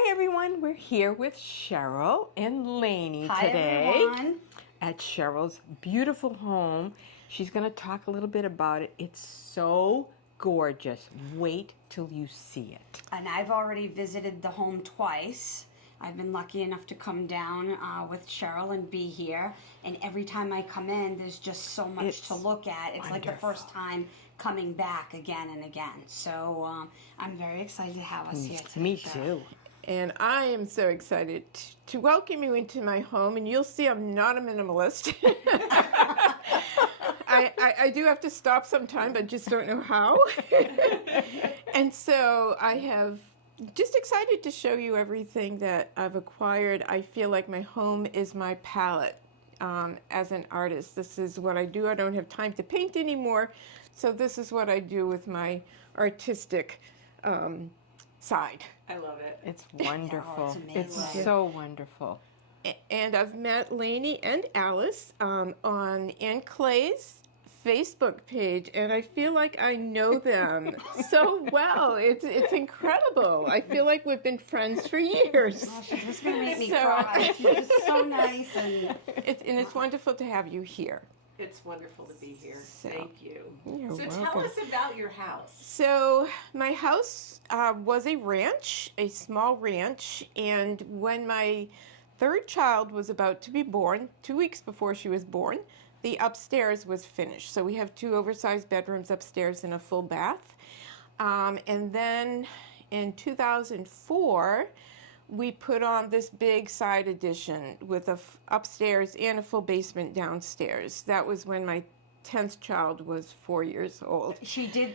Hi everyone, we're here with Cheryl and Lainey today everyone. At Cheryl's beautiful home. She's going to talk a little bit about it. It's so gorgeous. Wait till you see it. And I've already visited the home twice. I've been lucky enough to come down with Cheryl and be here. And every time I come in, there's just so much to look at. It's like the first time coming back again and again. So I'm very excited to have us here today. Me too. And I am so excited to welcome you into my home. And you'll see I'm not a minimalist. I do have to stop sometime, but just don't know how. And so I have just excited to show you everything that I've acquired. I feel like my home is my palette as an artist. This is what I do. I don't have time to paint anymore. So this is what I do with my artistic side. I love it. It's wonderful. Oh, it's amazing. It's so wonderful. And I've met Lainey and Alice on Ann Clay's Facebook page, and I feel like I know them so well. It's incredible. I feel like we've been friends for years. Oh, she's just going to make me cry. She's just so nice. And it's wonderful to have you here. It's wonderful to be here. So, Thank you. You're So welcome. tell us about your house. So my house was a ranch, a small ranch, and when my third child was about to be born, 2 weeks before she was born, the upstairs was finished. So we have 2 oversized bedrooms upstairs and a full bath. And then in 2004, we put on this big side addition with a upstairs and a full basement downstairs. That was when my 10th child was 4 years old. she did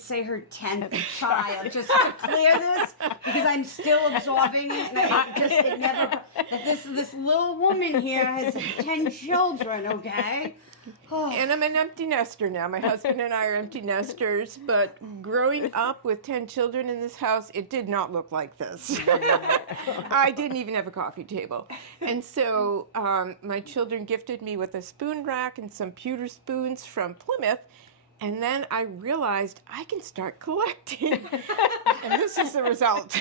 say her 10th child, just to clear this, because I'm still absorbing it, and it never, this little woman here has 10 children, okay? Oh. And I'm an empty nester now. My husband and I are empty nesters, but growing up with 10 children in this house, it did not look like this. I didn't even have a coffee table. And so my children gifted me with a spoon rack and some pewter spoons from Plymouth. And then I realized I can start collecting. And this is the result.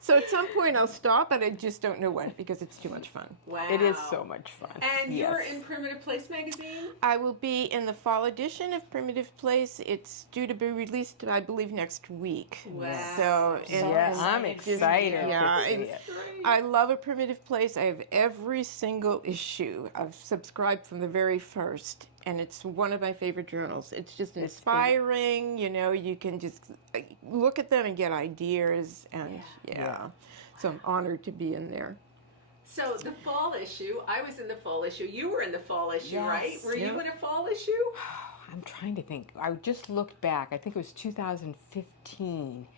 So at some point I'll stop, but I just don't know when because it's too much fun. Wow. It is so much fun. And Yes. you're in Primitive Place magazine? I will be in the fall edition of Primitive Place. It's due to be released, I believe, next week. Wow. So, Yeah, I'm excited. Yeah, to see it's- it. I love a Primitive Place. I have every single issue. I've subscribed from the very first, and it's one of my favorite journals. It's just inspiring. You know, you can just look at them and get ideas, and yeah. So I'm honored to be in there. So the fall issue, I was in the fall issue. You were in the fall issue, Yes. right? Were you in a fall issue? I'm trying to think. I just looked back. I think it was 2015.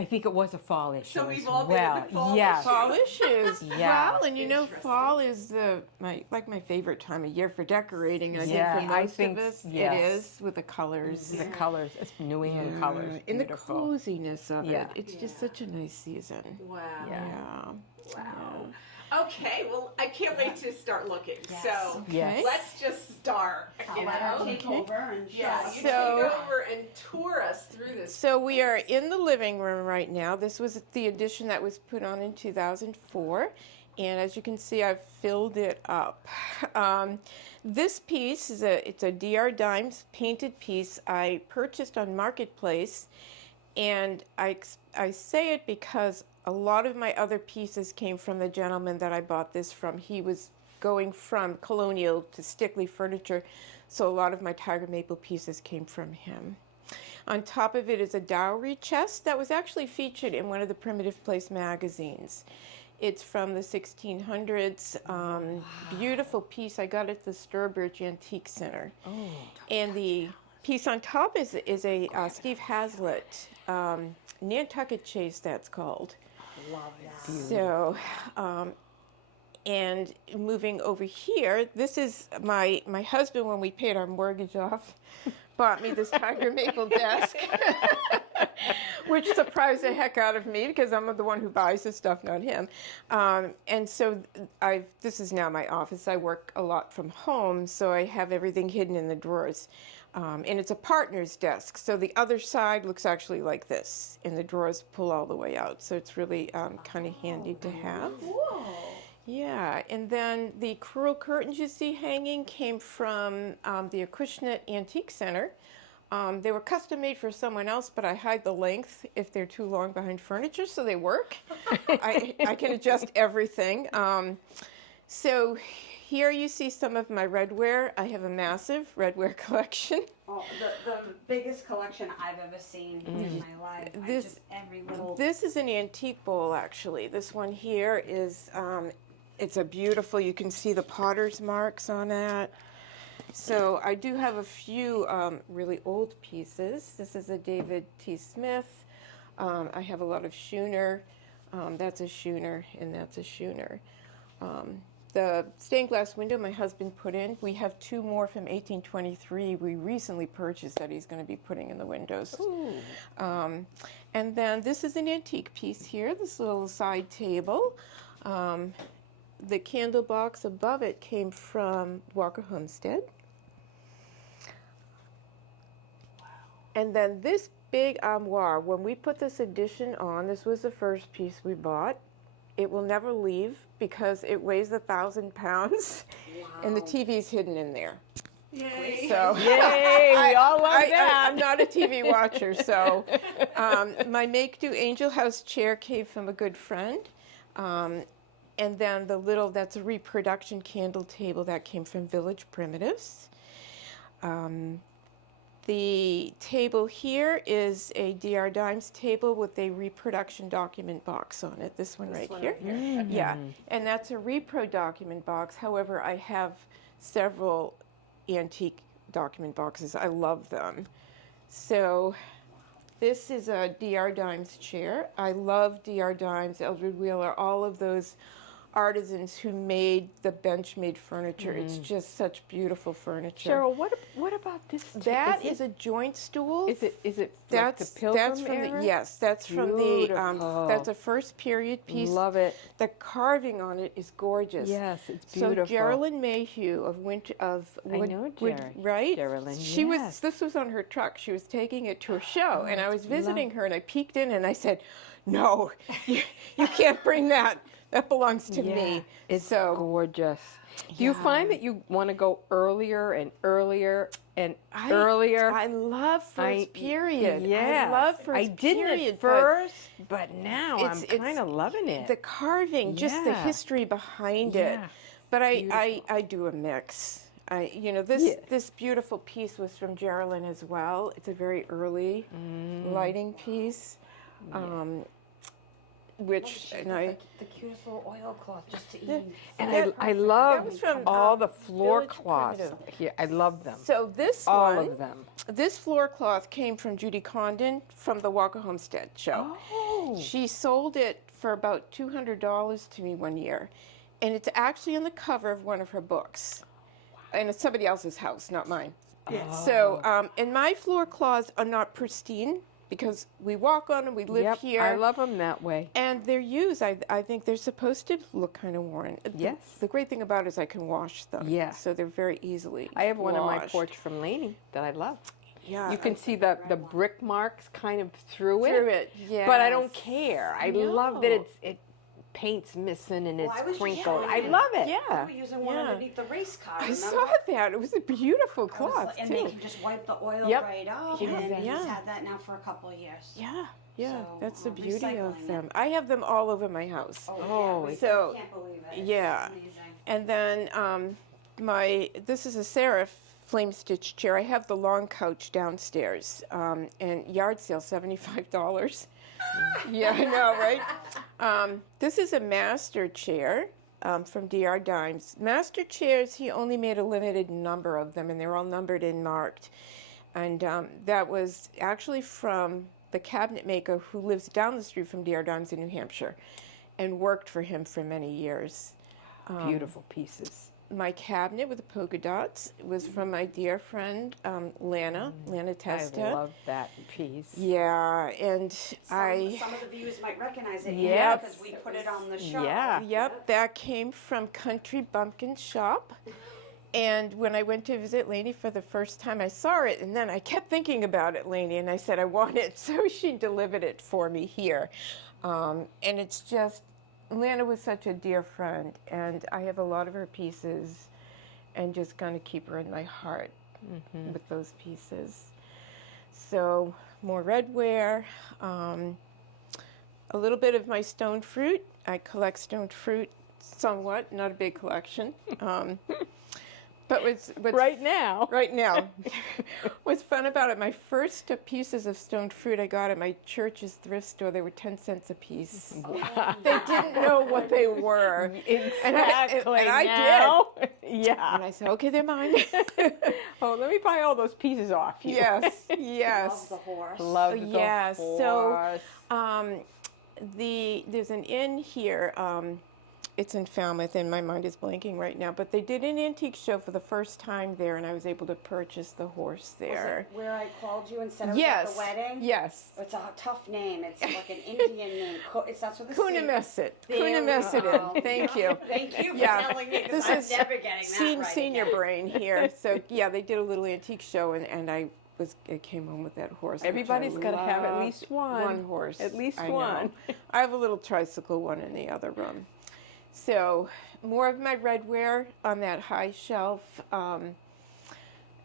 I think it was a fall issue. So we've as all been in well. the fall Yes. issue. Fall issues. Yeah. Well, and you know, Interesting. fall is my favorite time of year for decorating. I Yeah, think for I most think of us, yes. it is with the colors. The colors, it's New England colors. And the Beautiful. coziness of Yeah. it. It's just such a nice season. Wow. Yeah. Wow. Okay, well, I can't wait to start looking. Yes. So Yes. let's just start. I'll You let her know? take over and show Yeah, us. you So- take over and tour us through this. So we are in the living room right now. This was the edition that was put on in 2004. And as you can see, I've filled it up. This piece is it's a DR Dimes painted piece I purchased on Marketplace. And I say it because a lot of my other pieces came from the gentleman that I bought this from. He was going from Colonial to Stickley Furniture, so a lot of my tiger maple pieces came from him. On top of it is a dowry chest that was actually featured in one of the Primitive Place magazines. It's from the 1600s. Beautiful piece. I got it at the Sturbridge Antique Center. Oh. And the piece on top is a Steve Hazlitt Nantucket Chase, that's called. Love that. So, and moving over here, this is my husband, when we paid our mortgage off, bought me this tiger maple desk, which surprised the heck out of me because I'm the one who buys this stuff, not him. And so this is now my office. I work a lot from home, so I have everything hidden in the drawers. And it's a partner's desk. So the other side looks actually like this, and the drawers pull all the way out. So it's really kind of handy to have. Yeah, and then the crewel curtains you see hanging came from the Acushnet Antique Center. They were custom made for someone else, but I hide the length if they're too long behind furniture, so they work. I can adjust everything. So here you see some of my redware. I have a massive redware collection. Oh, the biggest collection I've ever seen in my life. This is an antique bowl, actually. This one here is, it's a beautiful, you can see the potter's marks on that. So I do have a few really old pieces. This is a David T. Smith. I have a lot of Schooner. That's a Schooner, and that's a Schooner. The stained glass window my husband put in, we have two more from 1823 we recently purchased that he's going to be putting in the windows. And then this is an antique piece here, this little side table. The candle box above it came from Walker Homestead. And then this big armoire, when we put this addition on, this was the first piece we bought. It will never leave because it weighs 1,000 pounds, and the TV's hidden in there. Yay! So, Yay! We all love that. I'm not a TV watcher, so my make-do Angel House chair came from a good friend. And then the little, that's a reproduction candle table that came from Village Primitives. The table here is a DR Dimes table with a reproduction document box on it. This one right here. Yeah, and that's a repro document box. However, I have several antique document boxes. I love them. So this is a DR Dimes chair. I love DR Dimes, Eldred Wheeler, all of those artisans who made the bench-made furniture. It's just such beautiful furniture. Cheryl, what about this? That is a joint stool. Is it That's like the Pilgrim that's from era? yes, that's from the that's a first period piece. Love it. The carving on it is gorgeous. Yes, it's beautiful. So Geraldine Mayhew of I know right? Geraldine, She yes. this was on her truck. She was taking it to a show, and I was visiting her, and I peeked in, and I said, "No, you can't bring that. That belongs to me." It's so gorgeous. Do you find that you want to go earlier and earlier and earlier? I love first period. Yeah, I love first I didn't period, at first, but now I'm it's kind of loving it. The carving, just the history behind it. But I do a mix. This beautiful piece was from Geraldine as well. It's a very early lighting piece. The cutest little oilcloth just to eat. And I love was from, all the floor Village cloths Primitive. here. I love them. So this all one, of them. this floor cloth came from Judy Condon from the Walker Homestead show. Oh. She sold it for about $200 to me one year, and it's actually on the cover of one of her books. And it's somebody else's house, not mine. So, and my floor cloths are not pristine, because we walk on them, we live here. I love them that way. And they're used. I think they're supposed to look kind of worn. Yes. The great thing about it is I can wash them. Yeah. So they're very easily I have one on my washed. porch from Laney that I love. Yeah. You can see the brick marks kind of through it. Through it, yeah. But I don't care. I love that it paint's missing and it's crinkled. I love it. Yeah. We were using one underneath the race car. I remember? saw that. It was a beautiful cloth, and too. they can just wipe the oil right off. Yeah, And yeah. he's had that now for a couple of years. Yeah. So, That's the beauty of recycling them. I have them all over my house. Oh, so, I can't believe it. yeah. It's amazing. And then this is a Seraph flame stitch chair. I have the long couch downstairs, and yard sale, $75. Yeah, I know, right? This is a master chair from DR Dimes. Master chairs, he only made a limited number of them, and they're all numbered and marked. And that was actually from the cabinet maker who lives down the street from DR Dimes in New Hampshire and worked for him for many years. Beautiful pieces. My cabinet with the polka dots was from my dear friend Lana Testa. I love that piece. Yeah, and Some of the viewers might recognize it. Yes. Because we put it on the show. Yeah. Yep, that came from Country Bumpkin Shop. And when I went to visit Lainey for the first time, I saw it, and then I kept thinking about it, Lainey, and I said, I want it. So she delivered it for me here. And it's just, Lana was such a dear friend, and I have a lot of her pieces, and just kind of keep her in my heart with those pieces. So more redware, a little bit of my stone fruit. I collect stone fruit somewhat, not a big collection. But what's Right now. right now, what's fun about it, my first pieces of stone fruit I got at my church's thrift store, they were 10 cents a piece. They didn't know what they were. Exactly. And I did. Yeah. And I said, okay, they're mine. Oh, let me buy all those pieces off you. Yes, Love yes. the horse. Love the Yeah, horse. so there's an inn here. It's in Falmouth, and my mind is blanking right now. But they did an antique show for the first time there, and I was able to purchase the horse there. Was it where I called you and said I was Yes. at the wedding? Yes. It's a tough name. It's like an Indian name. That's what the Coonamessett. There we Coonamessett. go. Thank you. Thank you for Yeah. telling me, because This I'm is never getting that right senior again. brain here. So yeah, they did a little antique show, and I came home with that horse. which Everybody's I got to have at loved. least one. One horse. At least I know. one. I have a little tricycle one in the other room. So more of my redware on that high shelf.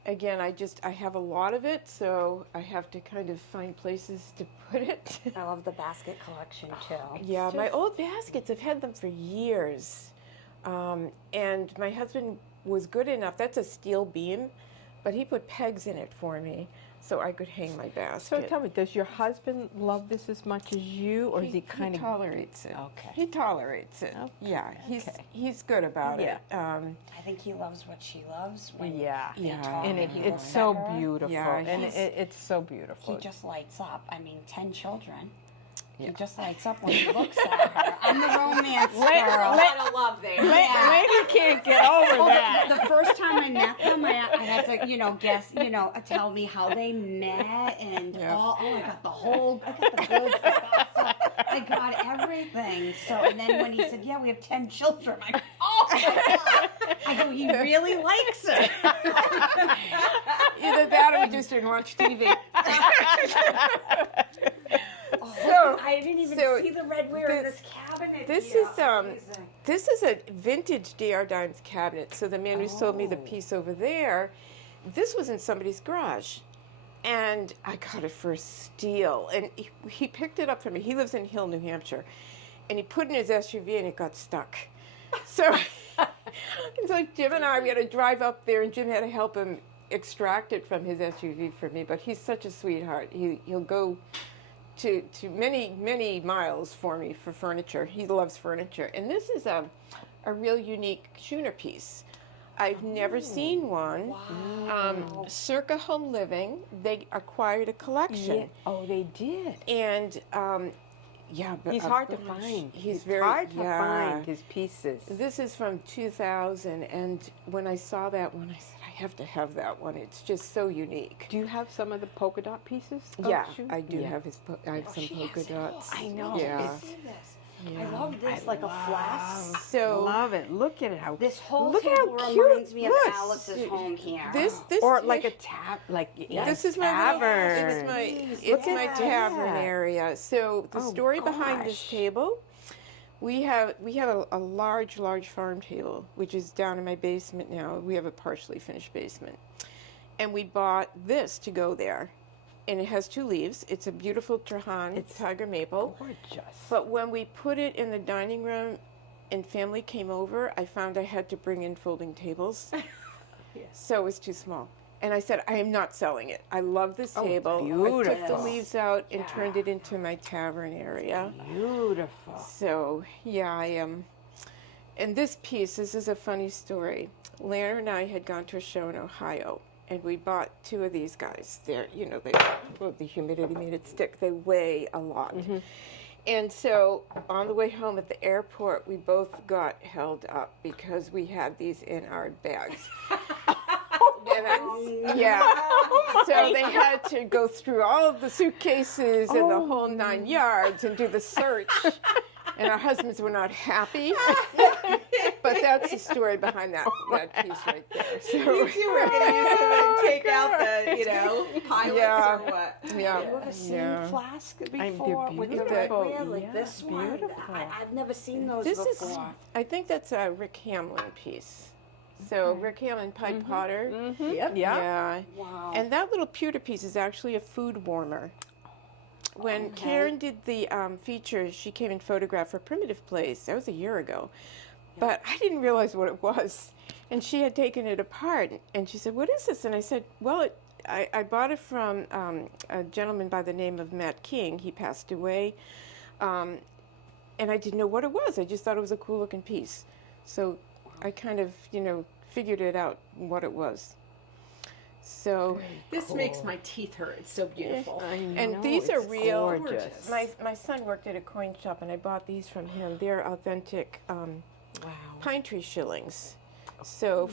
Again, I have a lot of it, so I have to kind of find places to put it. I love the basket collection too. Yeah, my old baskets, I've had them for years. And my husband was good enough, that's a steel beam, but he put pegs in it for me so I could hang my basket. So tell me, does your husband love this as much as you, or is he kind he of... tolerates it. Okay. He tolerates it. Okay, Yeah, okay. he's good about Yeah. it. I think he loves what she loves. When Yeah. they Yeah. talk And he it's looks so at her. beautiful. Yeah, and he's- it's so beautiful. He just lights up. I mean, 10 children. Yeah. He just lights up when he looks at her. I'm the romance There's a girl. lot of love there. Lady can't get over Well, that. the first time I met them, I had to, guess, tell me how they met and I got the goods, the gossip, I got everything. So, and then when he said, yeah, we have 10 children, I go, oh my God. I go, he really likes her. Either that or we just didn't watch TV. So, I didn't even so see the redware in this- this cabinet. this here. is, Amazing. This is a vintage DR Dimes cabinet. So the man who sold me the Oh. piece over there, this was in somebody's garage. And I got it for a steal. And he picked it up for me. He lives in Hill, New Hampshire. And he put it in his SUV and it got stuck. So, so Jim and I, we had to drive up there, and Jim had to help him extract it from his SUV for me. But he's such a sweetheart. He'll go to many miles for me for furniture. He loves furniture. And this is a real unique schooner piece. I've never seen one. Wow. Circa Home Living, they acquired a collection. Yeah. Oh, they did. And yeah, but He's hard to find. He's It's very hard to yeah. find his pieces. This is from 2000, and when I saw that one, I said, I have to have that one. It's just so unique. Do you have some of the polka dot pieces? of Yeah, shoe? I do Yeah. have I have some She polka has it dots. all. I know. Yeah. Look at this. I love this, like a flask. So Love it. Look at it. How This whole Look how table cute. reminds me of Look. Alice's home here. this or here- like a tab, like This is my little- tavern. It's my Please, it's look my at tavern that. area. So the Oh, story behind this gosh. table, we have a large farm table, which is down in my basement now. We have a partially finished basement, and we bought this to go there, and it has 2 leaves. It's a beautiful Trahan It's tiger maple. Gorgeous. But when we put it in the dining room and family came over, I found I had to bring in folding tables. So it was too small. And I said, I am not selling it. I love this Oh, table. I took the beautiful. leaves out and turned it into my tavern area. Beautiful. So, yeah, I am. And this is a funny story. Lana and I had gone to a show in Ohio, and we bought 2 of these guys. The humidity made it stick. They weigh a lot. And so on the way home at the airport, we both got held up because we had these in our bags. Yeah. So they had to go through all of the suitcases and the whole 9 yards and do the search. and our husbands were not happy. But that's the story behind that piece right there. So, You two were going to use them and take out the, pilots Yeah. or what? yeah, Have you ever seen yeah. flask they're before with the beautiful. redware like Yeah, this one? beautiful. I've never seen those This is, before. I think that's a Rick Hamlin piece. So Rick Hamlin, Pied Potter. Yep. Yeah. Wow. And that little pewter piece is actually a food warmer. When Okay. Karen did the feature, she came and photographed for Primitive Place. That was a year ago. But I didn't realize what it was. And she had taken it apart. And she said, "What is this?" And I said, "Well, I bought it from a gentleman by the name of Matt King. He passed away. And I didn't know what it was. I just thought it was a cool looking piece. So I kind of, figured it out what it was. So, This makes my teeth hurt. It's so beautiful. I know, and these are it's real. gorgeous. My son worked at a coin shop, and I bought these from him. They're authentic Wow. pine tree shillings. So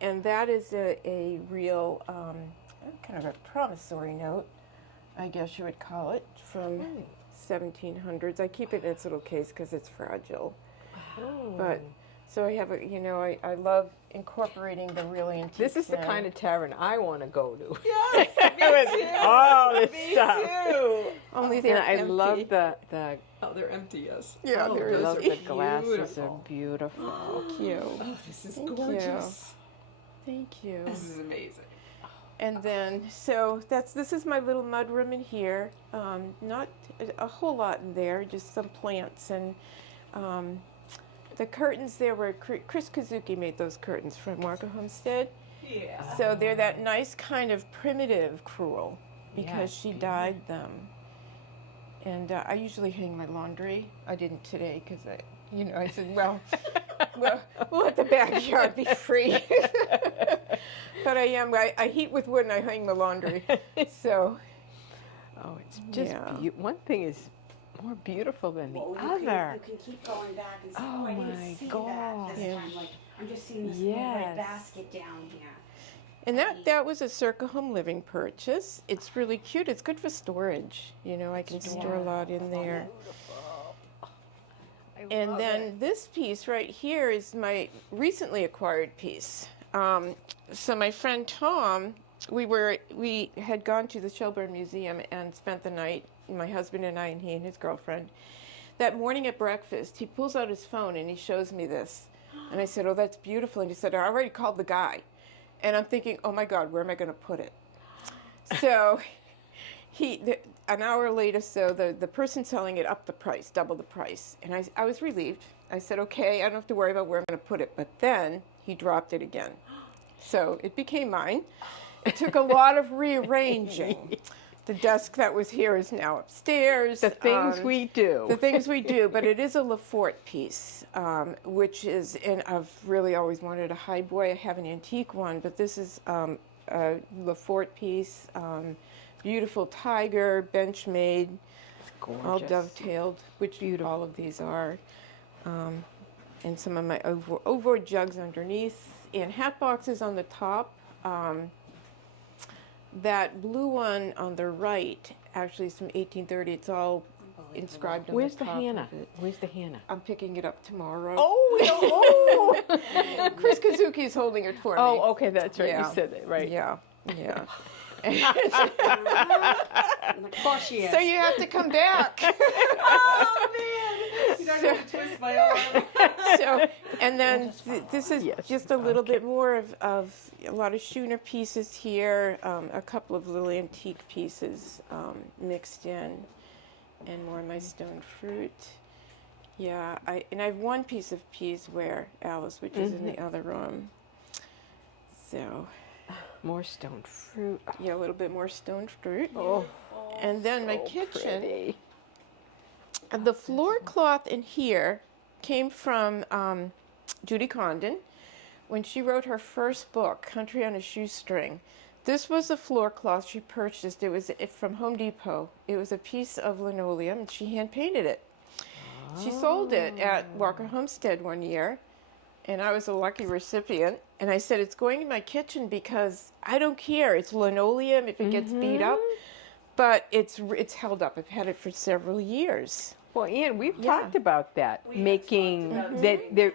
and that is a real kind of a promissory note, I guess you would call it, from 1700s. I keep it in its little case because it's fragile. But so I have I love incorporating the really antique. This is the kind of tavern I want to go to. Yes, All this me stuff. too. only they're And I empty. love the Oh, they're empty, yes. Yeah, oh, they're those love are the glasses beautiful. are beautiful. Cute. Oh, this is Thank you. gorgeous. Thank you. This is amazing. And then, so this is my little mudroom in here. Not a whole lot in there, just some plants. And the curtains there were, Chris Kazuki made those curtains from Walker Homestead. Yeah. So they're that nice kind of primitive crewel because she dyed them. And I usually hang my laundry. I didn't today because I said, well, we'll let the backyard be free. But I heat with wood and I hang my laundry. So, Oh, it's just Yeah. one thing is more beautiful than the Well, other. You can keep going back and see. Oh I my didn't see God. that this Yeah. time. Like I'm just seeing this little Yes. red basket down here. and that was a Circa Home Living purchase. It's really cute. It's good for storage. I can store a lot in there. And then this piece right here is my recently acquired piece. So my friend Tom, we had gone to the Shelburne Museum and spent the night, my husband and I, and he and his girlfriend. That morning at breakfast, he pulls out his phone and he shows me this. And I said, "Oh, that's beautiful." And he said, "I already called the guy." And I'm thinking, "Oh my God, where am I going to put it?" So an hour later, the person selling it upped the price, double the price. And I was relieved. I said, "Okay, I don't have to worry about where I'm going to put it." But then he dropped it again. So it became mine. It took a lot of rearranging. The desk that was here is now upstairs. The things we do. The things we do, but it is a Lefort piece, which is, and I've really always wanted a highboy. I have an antique one, but this is a Lefort piece. Beautiful tiger, bench made, all gorgeous. dovetailed, which all of these are. And some of my over jugs underneath, and hat boxes on the top. That blue one on the right actually is from 1830. It's all inscribed on Where's the the top Hannah? of it. Where's the Hannah? I'm picking it up tomorrow. Oh, Chris Kazuki is holding it for me. oh, okay, that's right. Yeah. You said it right. Yeah, yeah. And of course she is. So you have to come back. Oh, man. You don't have to twist my arm. So, and then this is Yes, just a little bit more of a lot of Schooner pieces here, a couple of little antique pieces mixed in, and more of my stone fruit. Yeah, I have one piece of peasware, Alice, which is in the other room. So, More stone fruit. yeah, a little bit more stone fruit. Oh, And then my so kitchen. pretty. The floor cloth in here came from Judy Condon when she wrote her first book, Country on a Shoestring. This was the floor cloth she purchased. It was from Home Depot. It was a piece of linoleum, and she hand painted it. She sold it at Walker Homestead one year, and I was a lucky recipient. And I said, "It's going in my kitchen because I don't care. It's linoleum if it gets beat up, but it's held up. I've had it for several years." Well, Ann, we've Yeah. talked about that. We have Making talked about that there,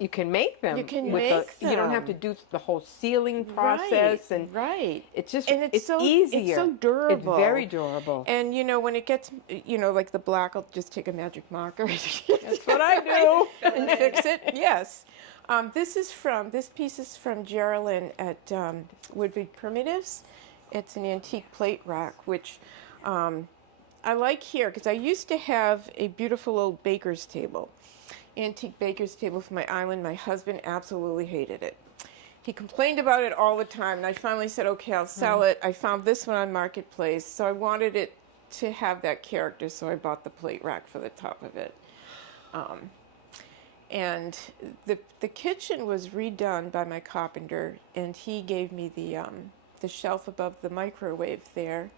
you can make them. You can with make You don't have to them. do the whole sealing process, and right. it's just And it's so easier. It's so durable. It's very durable. And when it gets, like the black, I'll just take a magic marker. That's what I do and fix it. Yes. This piece is from Geraldine at Woodford Primitives. It's an antique plate rack, which I like here because I used to have a beautiful old baker's table, antique baker's table for my island. My husband absolutely hated it. He complained about it all the time, and I finally said, okay, I'll sell it. I found this one on Marketplace, so I wanted it to have that character, so I bought the plate rack for the top of it. And the kitchen was redone by my carpenter, and he gave me the shelf above the microwave there,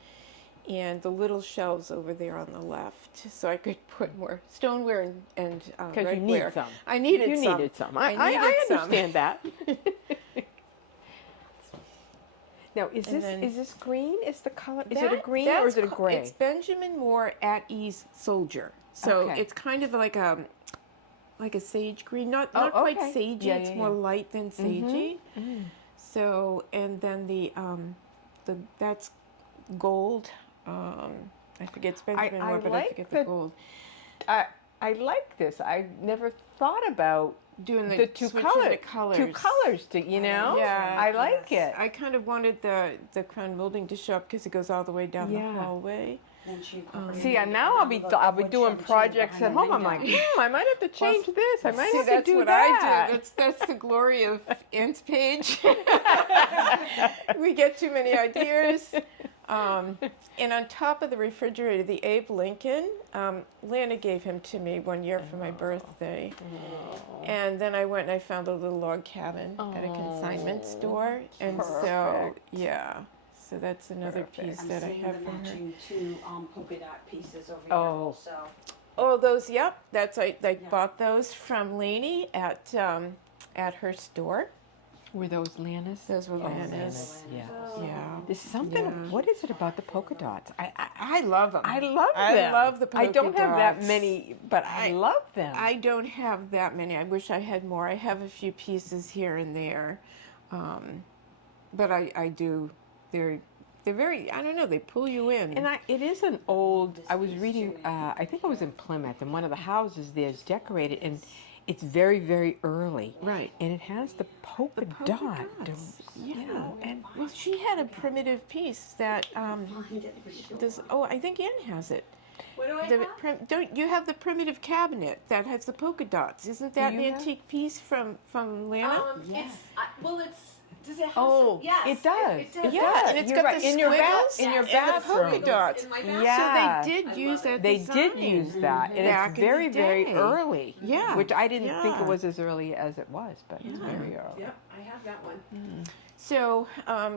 and the little shelves over there on the left, so I could put more stoneware and Because you need redware. some. I needed You some. needed some. I I needed some. understand that. Now, is And this then- is this green? Is the color? Is it a green or is it a gray? It's Benjamin Moore at Ease Soldier. So Okay. it's kind of like a sage green, not Oh, quite okay. sagey. Yeah, It's yeah, more yeah. light than sagey. So, and then the that's gold. I forget it's Benjamin I Moore, but I like forget the- the gold. I like this. I never thought about Doing the two switching colors. the colors. Two colors, you know? Yeah. I like it. I kind of wanted the crown molding to show up because it goes all the way down Yeah. the hallway. Then she incorporated See, and it now I'll be with the wood doing trim chain projects at behind the home. I'm like, window. I might have to change this. I might See, have to that's do what that. I do. That's the glory of Ant's page. We get too many ideas. And on top of the refrigerator, the Abe Lincoln, Lana gave him to me one year for my birthday. And then I went and I found a little log cabin at a consignment store. And so, Perfect. yeah. So that's another piece I'm that I seeing have the from her. matching two polka dot pieces over Oh. here also. Oh, those, yep. I bought those from Lainey at her store. Were those Lana's? Those were Lana's. Lana's, yeah. Yeah. There's something. Yeah. What is it about the polka dots? I love them. I love I them. love the I don't polka have that dots. many, but I love them. I don't have that many. I wish I had more. I have a few pieces here and there, but I do. They're very. I don't know. They pull you in. And it is an old. I was reading. I think I was in Plymouth, and one of the houses there is decorated, and it's very, very early. Right. And it has the polka, polka dot. dots. Yeah. And well, she had a primitive piece that Find it for sure. does. Oh, I think Ann has it. What do I The have? don't you have the primitive cabinet that has the polka dots? Isn't that an you have- antique piece from Lana? It's well, it's does it have Oh, some, yes, it does. It does. It Yeah, does. and it's You're got right. the in your squiggles in your and the polka bathroom. dots. In my bathroom. Yeah. So they did I use love that. They design. did use that, and Back it's in the very, very day. early. Yeah. Which I didn't think Yeah. it was as early as it was, but it's very early. Yep, I have that one. So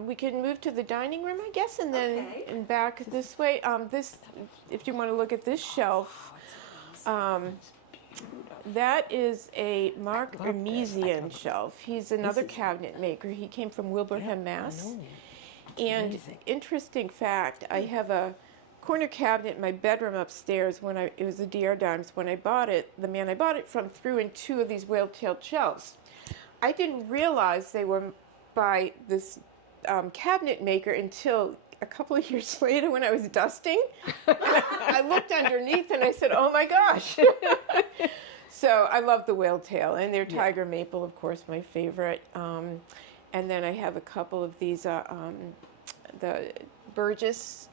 we can move to the dining room, I guess, and then Okay. and back this way. This, if you want to look at this shelf, that is a Mark Armesian shelf. He's another cabinet maker. He came from Wilbraham, Mass. And interesting fact, I have a corner cabinet in my bedroom upstairs. It was a DR Dimes. When I bought it, the man I bought it from threw in two of these whale-tailed shelves. I didn't realize they were by this cabinet maker until a couple of years later when I was dusting. I looked underneath and I said, "Oh my gosh!" So I love the whale tail, and their tiger maple, of course, my favorite. And then I have a couple of these the Burgess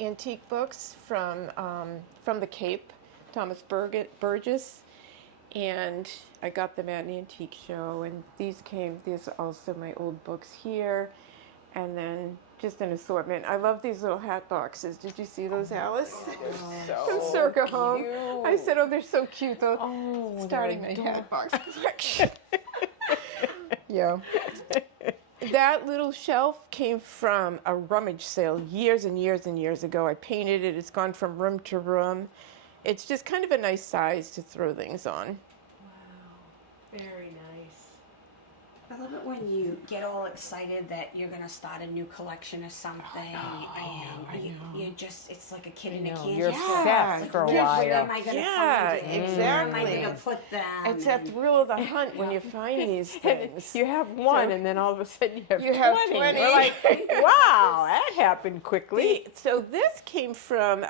antique books from the Cape, Thomas Burgess. And I got them at an antique show, and these are also my old books here, and then just an assortment. I love these little hat boxes. Did you see those, Alice? From Circa Home. I said, oh, they're so cute, though. Oh, Starting my hat box collection. Yeah. That little shelf came from a rummage sale years and years and years ago. I painted it. It's gone from room to room. It's just kind of a nice size to throw things on. Very nice. I love it when you get all excited that you're gonna start a new collection of something, and you just, it's like a kid in a candy You're store. set Like, for a where while. am I gonna Yeah, find it? exactly. Where am I gonna put them? It's that thrill of the hunt when you find these things. You have one, and then all of a sudden you have You 20. have 20. We're like, wow, that happened quickly. So this came from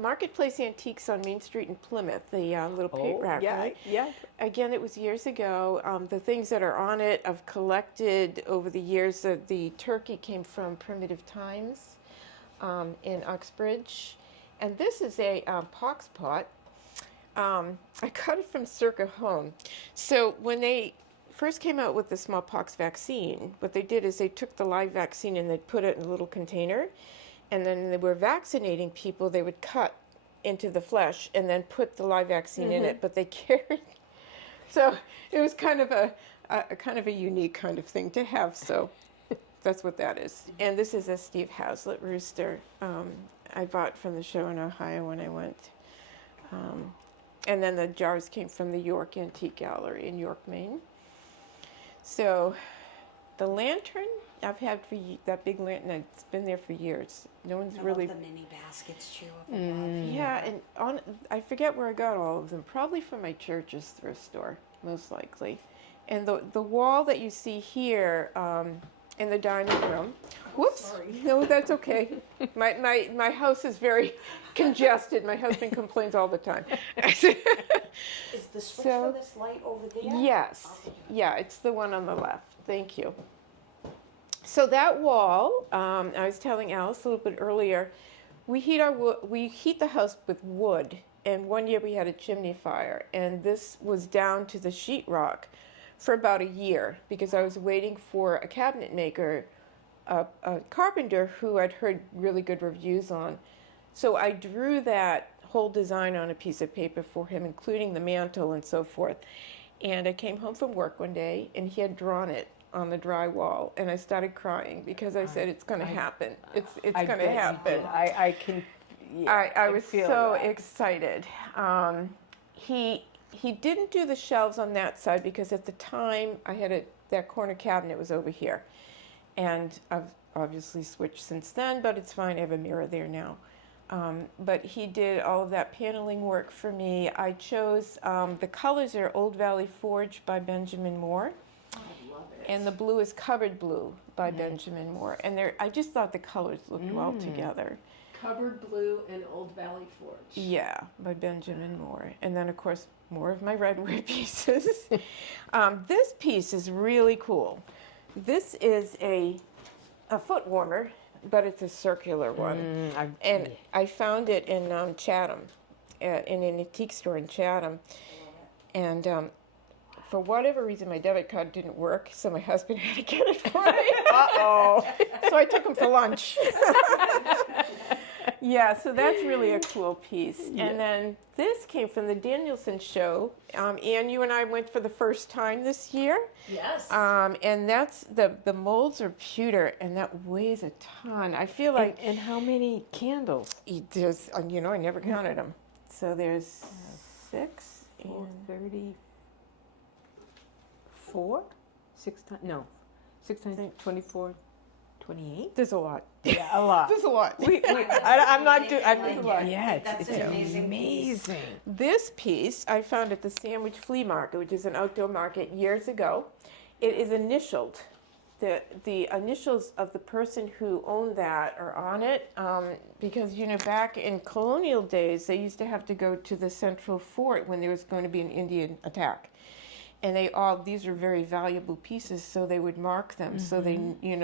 Marketplace Antiques on Main Street in Plymouth, the little paint rack. yeah, right? yeah. Again, it was years ago. The things that are on it, I've collected over the years. The turkey came from Primitive Times in Uxbridge. And this is a pox pot. I got it from Circa Home. So when they first came out with the smallpox vaccine, what they did is they took the live vaccine and they put it in a little container. And then they were vaccinating people, they would cut into the flesh and then put the live vaccine in it, but they carried. So it was kind of a unique kind of thing to have. So that's what that is. And this is a Steve Hazlitt rooster I bought from the show in Ohio when I went. And then the jars came from the York Antique Gallery in York, Maine. So the lantern I've had for that big lantern. It's been there for years. No one's I really. love the mini baskets too. Up above. Yeah, and I forget where I got all of them. Probably from my church's thrift store, most likely. And the wall that you see here in the dining room. Whoops. Sorry. No, that's okay. My house is very congested. My husband complains all the time. Is the switch for this light over there? Yes. Yeah, it's the one on the left. Thank you. So that wall, I was telling Alice a little bit earlier, we heat the house with wood, and one year we had a chimney fire, and this was down to the sheetrock for about a year because I was waiting for a cabinet maker, a carpenter who I'd heard really good reviews on. So I drew that whole design on a piece of paper for him, including the mantle and so forth. And I came home from work one day, and he had drawn it on the drywall, and I started crying because I said, it's going to happen. It's going to happen. I can. Yeah, I was feel so that. excited. He didn't do the shelves on that side because at the time I had that corner cabinet was over here, and I've obviously switched since then, but it's fine. I have a mirror there now. But he did all of that paneling work for me. I chose the colors are Old Valley Forge by Benjamin Moore. And the blue is Covered Blue by Benjamin Moore. And I just thought the colors looked well together. Covered Blue and Old Valley Forge. Yeah, by Benjamin Moore. And then, of course, more of my redwood pieces. This piece is really cool. This is a foot warmer, but it's a circular one. And I found it in Chatham, in an antique store in Chatham. And for whatever reason, my debit card didn't work, so my husband had to get it for me. Uh-oh. So I took him for lunch. Yeah, so that's really a cool piece. Yeah. And then this came from the Danielson show. Anne, you and I went for the first time this year. Yes. And that's, the molds are pewter, and that weighs a ton. I feel like... And how many candles? There's, I never counted them. So there's 6 and 34? 6 times, no, 6 times 24, 28? There's a lot. Yeah, a lot. There's a lot. I'm not doing, Yeah, it's an amazing piece. This piece I found at the Sandwich Flea Market, which is an outdoor market years ago. It is initialed. The initials of the person who owned that are on it because, back in colonial days, they used to have to go to the central fort when there was going to be an Indian attack. And these are very valuable pieces, so they would mark them. Mm-hmm. So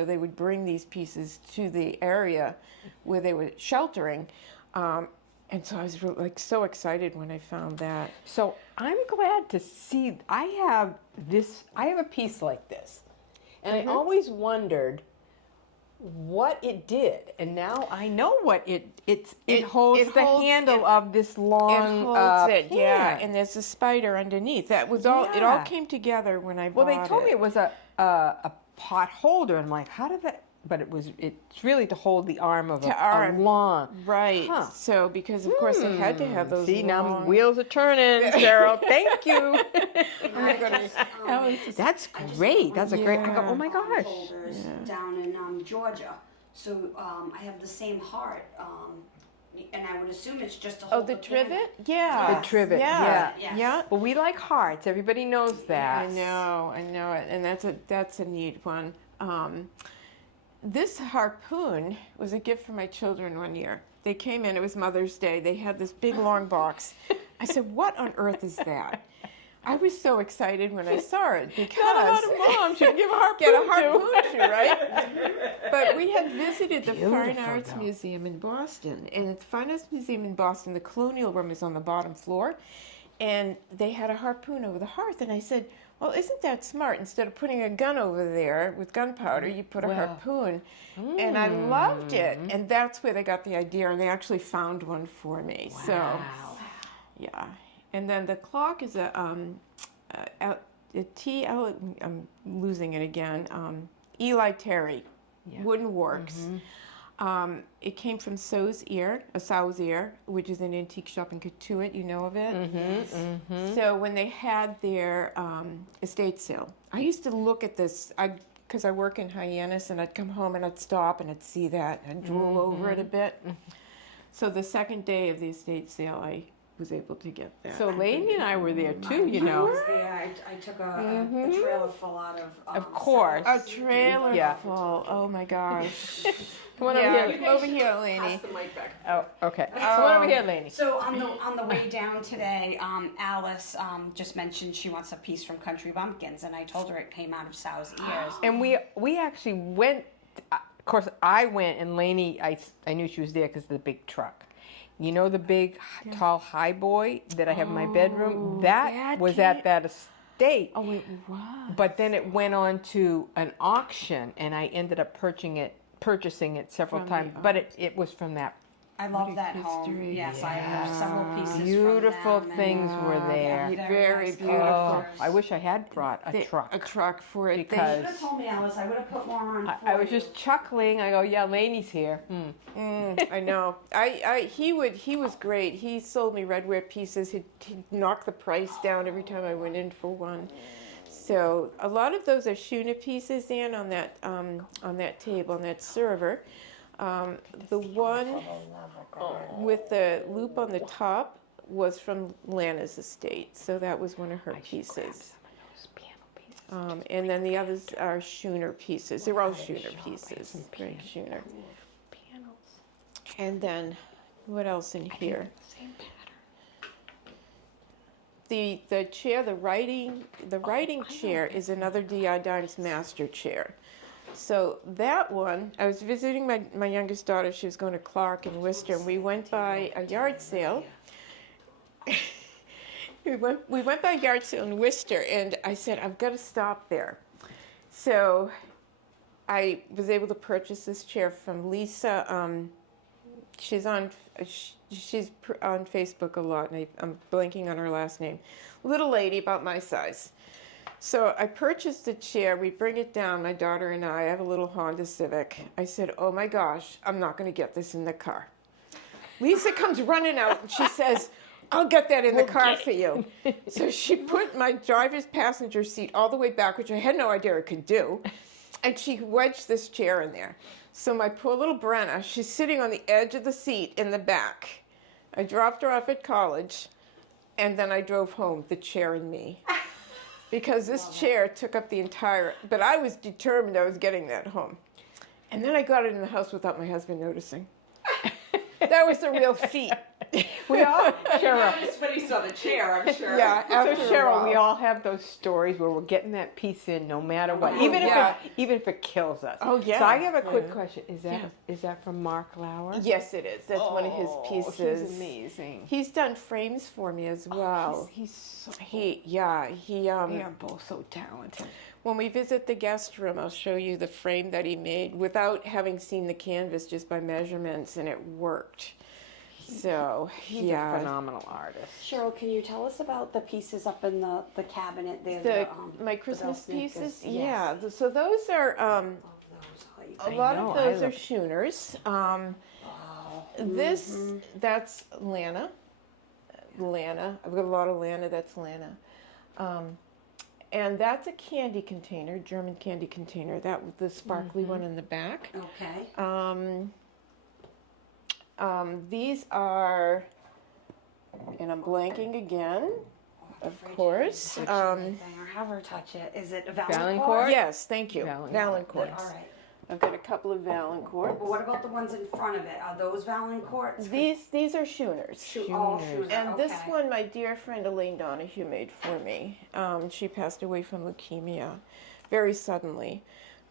they would bring these pieces to the area where they were sheltering. And so I was so excited when I found that. So I'm glad to see, I have a piece like this. And I always wondered what it did, and now I know what it holds the handle of this long. It holds it, yeah. And there's a spider underneath. That was all. It all came together when I bought it. Well, they told me it was a pot holder, and I'm like, how did that? but it's really to hold the arm of a arm. long. Right. Huh. So because of course they had to have those. See, now long... wheels are turning, Cheryl. Thank you. I That's just great. got That's a one great. of I go, the, oh my gosh. holders down in Georgia. So I have the same heart, and I would assume it's just a Oh, hold the pan. trivet? Yeah. The trivet, Yeah. Yes. Yeah. Well, we like hearts. Everybody knows that. I know it, and that's a neat one. This harpoon was a gift for my children one year. They came in, it was Mother's Day. They had this big long box. I said, "What on earth is that?" I was so excited when I saw it because Not a lot of moms should give a harpoon get a harpoon to, right? But we had visited the Fine Beautiful, Arts though. Museum in Boston, and at the Fine Arts Museum in Boston, the Colonial room is on the bottom floor, and they had a harpoon over the hearth, and I said, "Well, isn't that smart? Instead of putting a gun over there with gunpowder, you put a Well. harpoon." And I loved it, and that's where they got the idea, and they actually found one for me. So, yeah. And then the clock is I'm losing it again. Eli Terry, Wooden Works. It came from Sow's Ear, which is an antique shop in Katuitt. You know of it? So when they had their estate sale, I used to look at this. Because I work in Hyannis, and I'd come home and I'd stop and I'd see that and I'd drool over it a bit. So the second day of the estate sale, I was able to get that. So Lainey and I were there too, you I know. was there. I took a trailer full out of. Of course. A trailer Yeah. full. Oh my gosh. Come on over Yeah, here. come over here, Lainey. Pass the mic back. Oh, okay. Come on over here, Lainey. So on the way down today, Alice just mentioned she wants a piece from Country Bumpkins, and I told her it came out of Sow's Ears. And we actually went. Of course, I went, and Lainey, I knew she was there because of the big truck. You know the big, tall, high boy that I have in my bedroom? That was at that estate. Oh, it was. But then it went on to an auction, and I ended up purchasing it several From times. the But it was from that. I love that home. history. Yes, I have several pieces. Beautiful from them, things were there. Very nice beautiful. Oh, pictures. I wish I had brought a truck. A truck for it. Because- You should have told me, Alice. I would have put more on. I was just chuckling. I go, yeah, Lainey's here. I know. He was great. He sold me redware pieces. He'd knock the price down every time I went in for one. So a lot of those are Schooner pieces in on that table, on that server. The one with the loop on the top was from Lana's estate, so that was one of her pieces. And then the others are Schooner pieces. They're all Schooner pieces. Very Schooner. And then, what else in here? The chair, the writing chair is another D.I. Dimes master chair. So that one, I was visiting my youngest daughter. She was going to Clark in Worcester, and we went by a yard sale. We went by a yard sale in Worcester, and I said, I've got to stop there. So I was able to purchase this chair from Lisa. She's on Facebook a lot, and I'm blanking on her last name. Little lady about my size. So I purchased a chair. We bring it down, my daughter and I have a little Honda Civic. I said, oh my gosh, I'm not going to get this in the car. Lisa comes running out and she says, I'll get that in the car for you. So she put my driver's passenger seat all the way back, which I had no idea it could do. And she wedged this chair in there. So my poor little Brenna, she's sitting on the edge of the seat in the back. I dropped her off at college, and then I drove home, the chair and me. Because this chair took up the entire, but I was determined I was getting that home. And then I got it in the house without my husband noticing. That was a real feat. We all, Cheryl. Noticed when he saw the chair, I'm sure. Yeah, So after a Cheryl, while. we all have those stories where we're getting that piece in no matter what, even if it kills us. Oh, yeah. So I have a quick Yeah. question. Is that from Mark Lauer? Yes, it is. That's one of his pieces. He's amazing. He's done frames for me as well. He's so. They are both so talented. When we visit the guest room, I'll show you the frame that he made without having seen the canvas, just by measurements, and it worked. So, He's a phenomenal artist. Cheryl, can you tell us about the pieces up in the cabinet there? My Christmas Bells makers, pieces? yes. Yeah, so those are, Love those. really. A lot know, of I those are love- schooners. That's Lana. I've got a lot of Lana. That's Lana. And that's a candy container, German candy container. That was the sparkly one in the back. Okay. These are, and I'm blanking again, of course. Touch anything or have her touch it. Is it a Valancourt? Valancourt? Yes, thank you. Valancourt. Valancourts. All right. I've got a couple of Valancourts. But what about the ones in front of it? Are those Valancourts? These are schooners. All shoes. And this okay. one, my dear friend Elaine Donahue made for me. She passed away from leukemia very suddenly.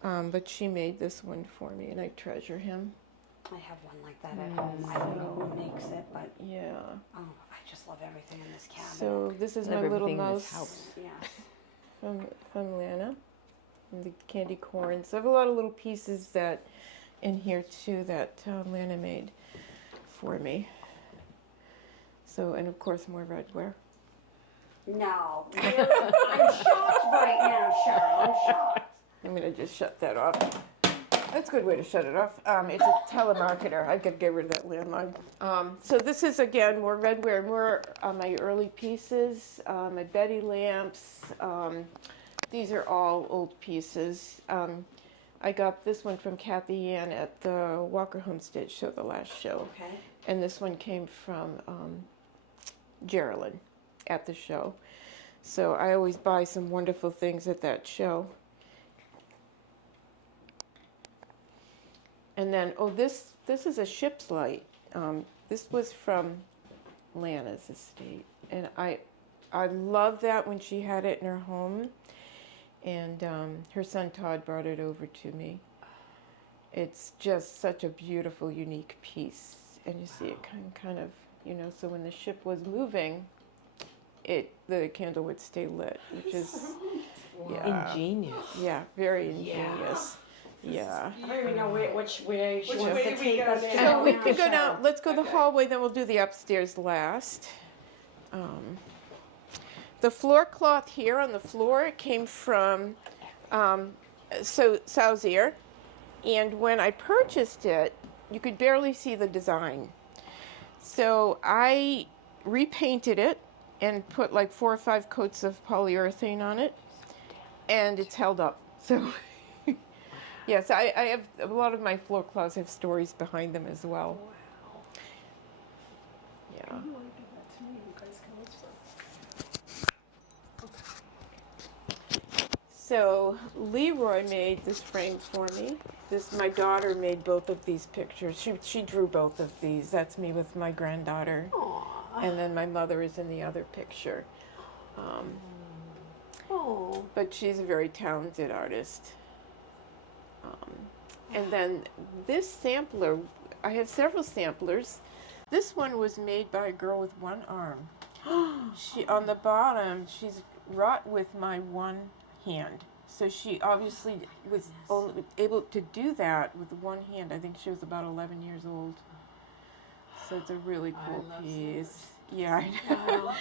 But she made this one for me, and I treasure him. I have one like that at home. I don't know who makes it, but Yeah. oh, I just love everything in this cabinet. So this is Love my little everything in this mouse house. Yeah. from Lana, and the candy corn. So I have a lot of little pieces that in here too that Lana made for me. So, and of course more redware. No. Really? I'm shocked right now, Cheryl. I'm shocked. I'm gonna just shut that off. That's a good way to shut it off. It's a telemarketer. I could get rid of that landline. So this is, again, more redware, more my early pieces, my Betty lamps. These are all old pieces. I got this one from Kathy Ann at the Walker Homestead show, the last show. Okay. And this one came from Geraldine at the show. So I always buy some wonderful things at that show. And then, this is a ship's light. This was from Lana's estate, and I love that when she had it in her home, and her son Todd brought it over to me. It's just such a beautiful, unique piece, and you see it kind of, so when the ship was moving, the candle would stay lit, which is Ingenious. yeah, very ingenious. Yeah. I don't even know which way she wants way to do we take go us. now? So we could go Cheryl. down, let's go the hallway, then we'll do the upstairs last. The floor cloth here on the floor came from Sauzier, and when I purchased it, you could barely see the design. So I repainted it and put like 4 or 5 coats of polyurethane on it, and it's held up. So yes, I have a lot of my floor cloths have stories behind them as well. Yeah. So Leroy made this frame for me. My daughter made both of these pictures. She drew both of these. That's me with my granddaughter. And then my mother is in the other picture. But she's a very talented artist. And then this sampler, I have several samplers. This one was made by a girl with one arm. She on the bottom, she's wrought with my one hand. So she obviously was only able to do that with one hand. I think she was about 11 years old. So it's a really cool piece. Yeah, I know.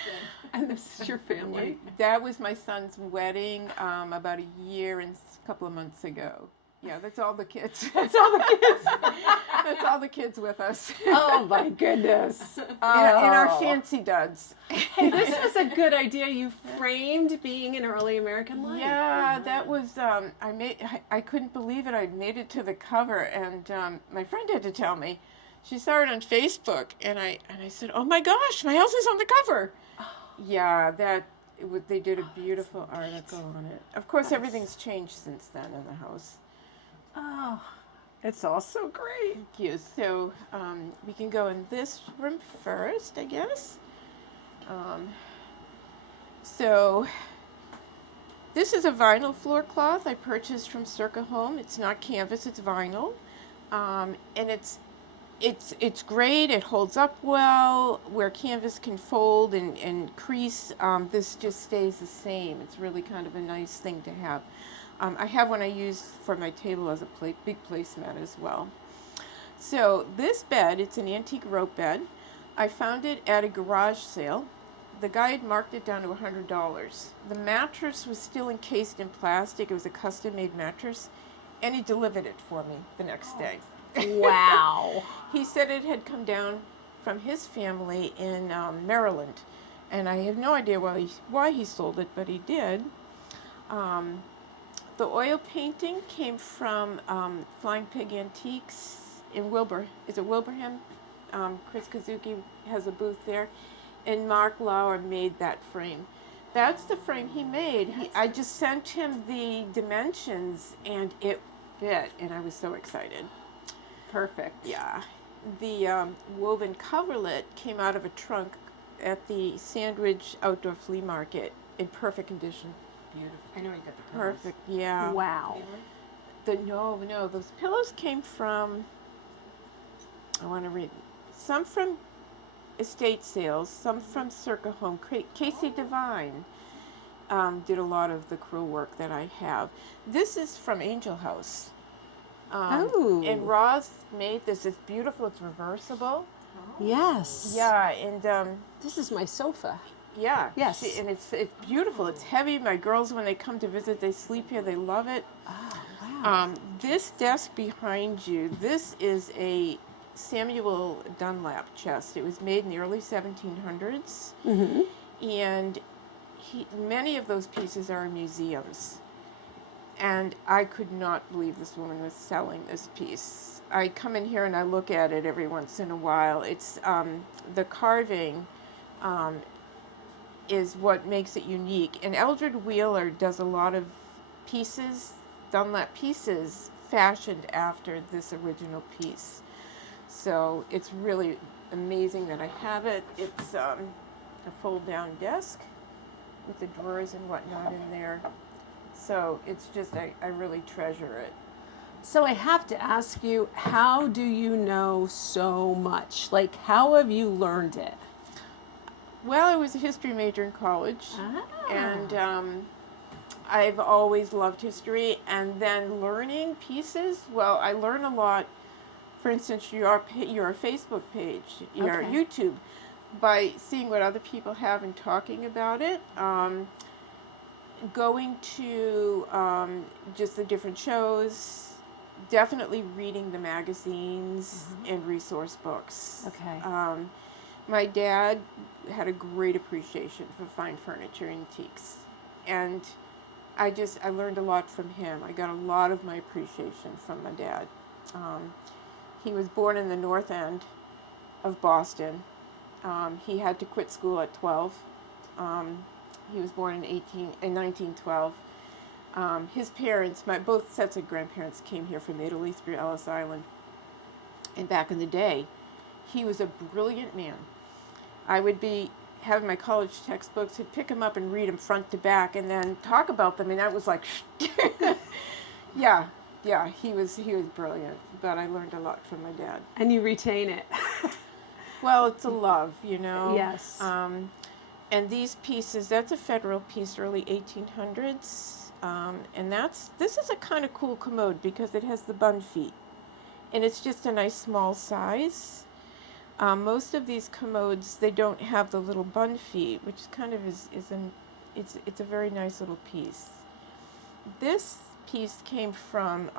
And this is your family. That was my son's wedding about a year and a couple of months ago. Yeah, that's all the kids. That's all the kids. That's all the kids with us. Oh my goodness. In our fancy duds. Hey, this was a good idea. You framed being an early American life. Yeah, that was. I couldn't believe it. I made it to the cover, and my friend had to tell me. She saw it on Facebook, and I said, "Oh my gosh, my house is on the cover." Yeah, they did a beautiful article on it. Of course, everything's changed since then in the house. Oh, it's all so great. Thank you. So we can go in this room first, I guess. So this is a vinyl floor cloth I purchased from Circa Home. It's not canvas, it's vinyl, and it's great. It holds up well. Where canvas can fold and crease, this just stays the same. It's really kind of a nice thing to have. I have one I use for my table as a big placemat as well. So this bed, it's an antique rope bed. I found it at a garage sale. The guy had marked it down to $100. The mattress was still encased in plastic. It was a custom-made mattress, and he delivered it for me the next day. Wow. He said it had come down from his family in Maryland, and I have no idea why he sold it, but he did. The oil painting came from Flying Pig Antiques in Wilbur. Is it Wilbraham? Chris Kazuki has a booth there, and Mark Lauer made that frame. That's the frame he made. I just sent him the dimensions, and it fit, and I was so excited. Perfect. Yeah. The woven coverlet came out of a trunk at the Sandridge Outdoor Flea Market in perfect condition. Beautiful. I know you got the pillows. Perfect, yeah. Wow. No, those pillows came from, I want to read, some from estate sales, some from Circa Home. Casey Devine did a lot of the crewel work that I have. This is from Angel House. And Roz made this. It's beautiful. It's reversible. Yes. Yeah, and This is my sofa. yeah. Yes. And it's beautiful. It's heavy. My girls, when they come to visit, they sleep here. They love it. Oh, wow. This desk behind you, this is a Samuel Dunlap chest. It was made in the early 1700s. Mm-hmm. And many of those pieces are in museums. And I could not believe this woman was selling this piece. I come in here and I look at it every once in a while. It's the carving is what makes it unique. And Eldred Wheeler does a lot of pieces, Dunlap pieces, fashioned after this original piece. So it's really amazing that I have it. It's a fold-down desk with the drawers and whatnot in there. So it's just, I really treasure it. So I have to ask you, how do you know so much? Like, how have you learned it? Well, I was a history major in college, Ah. and I've always loved history. And then learning pieces, well, I learn a lot. For instance, your Facebook page, your Okay. YouTube, by seeing what other people have and talking about it. Going to just the different shows, definitely reading the magazines and resource books. Okay. My dad had a great appreciation for fine furniture antiques, and I learned a lot from him. I got a lot of my appreciation from my dad. He was born in the North End of Boston. He had to quit school at 12. He was born in 1912. His parents, both sets of grandparents came here from Italy through Ellis Island. And back in the day, he was a brilliant man. I would be having my college textbooks, he'd pick them up and read them front to back and then talk about them, and that was like, yeah, he was brilliant, but I learned a lot from my dad. And you retain it. Well, it's a love, you know. Yes. And these pieces, that's a federal piece, early 1800s. And this is a kind of cool commode because it has the bun feet. And it's just a nice small size. Most of these commodes, they don't have the little bun feet, which kind of it's a very nice little piece. This piece came from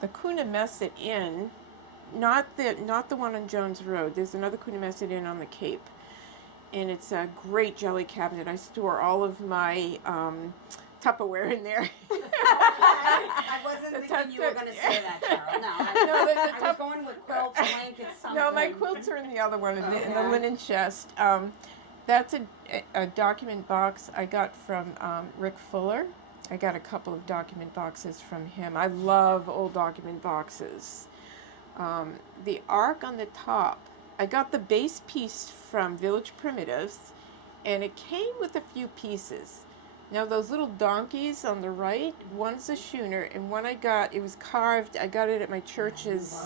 the Coonamessett Inn, not the one on Jones Road. There's another Coonamessett Inn on the Cape. And it's a great jelly cabinet. I store all of my Tupperware in there. I wasn't thinking you were going to say that, Cheryl. No, I was going with quilts, blankets, something. No, my quilts are in the other one, in the linen chest. That's a document box I got from Rick Fuller. I got a couple of document boxes from him. I love old document boxes. The ark on the top, I got the base piece from Village Primitives, and it came with a few pieces. Now those little donkeys on the right, one's a schooner, and one I got, it was carved, I got it at my church's.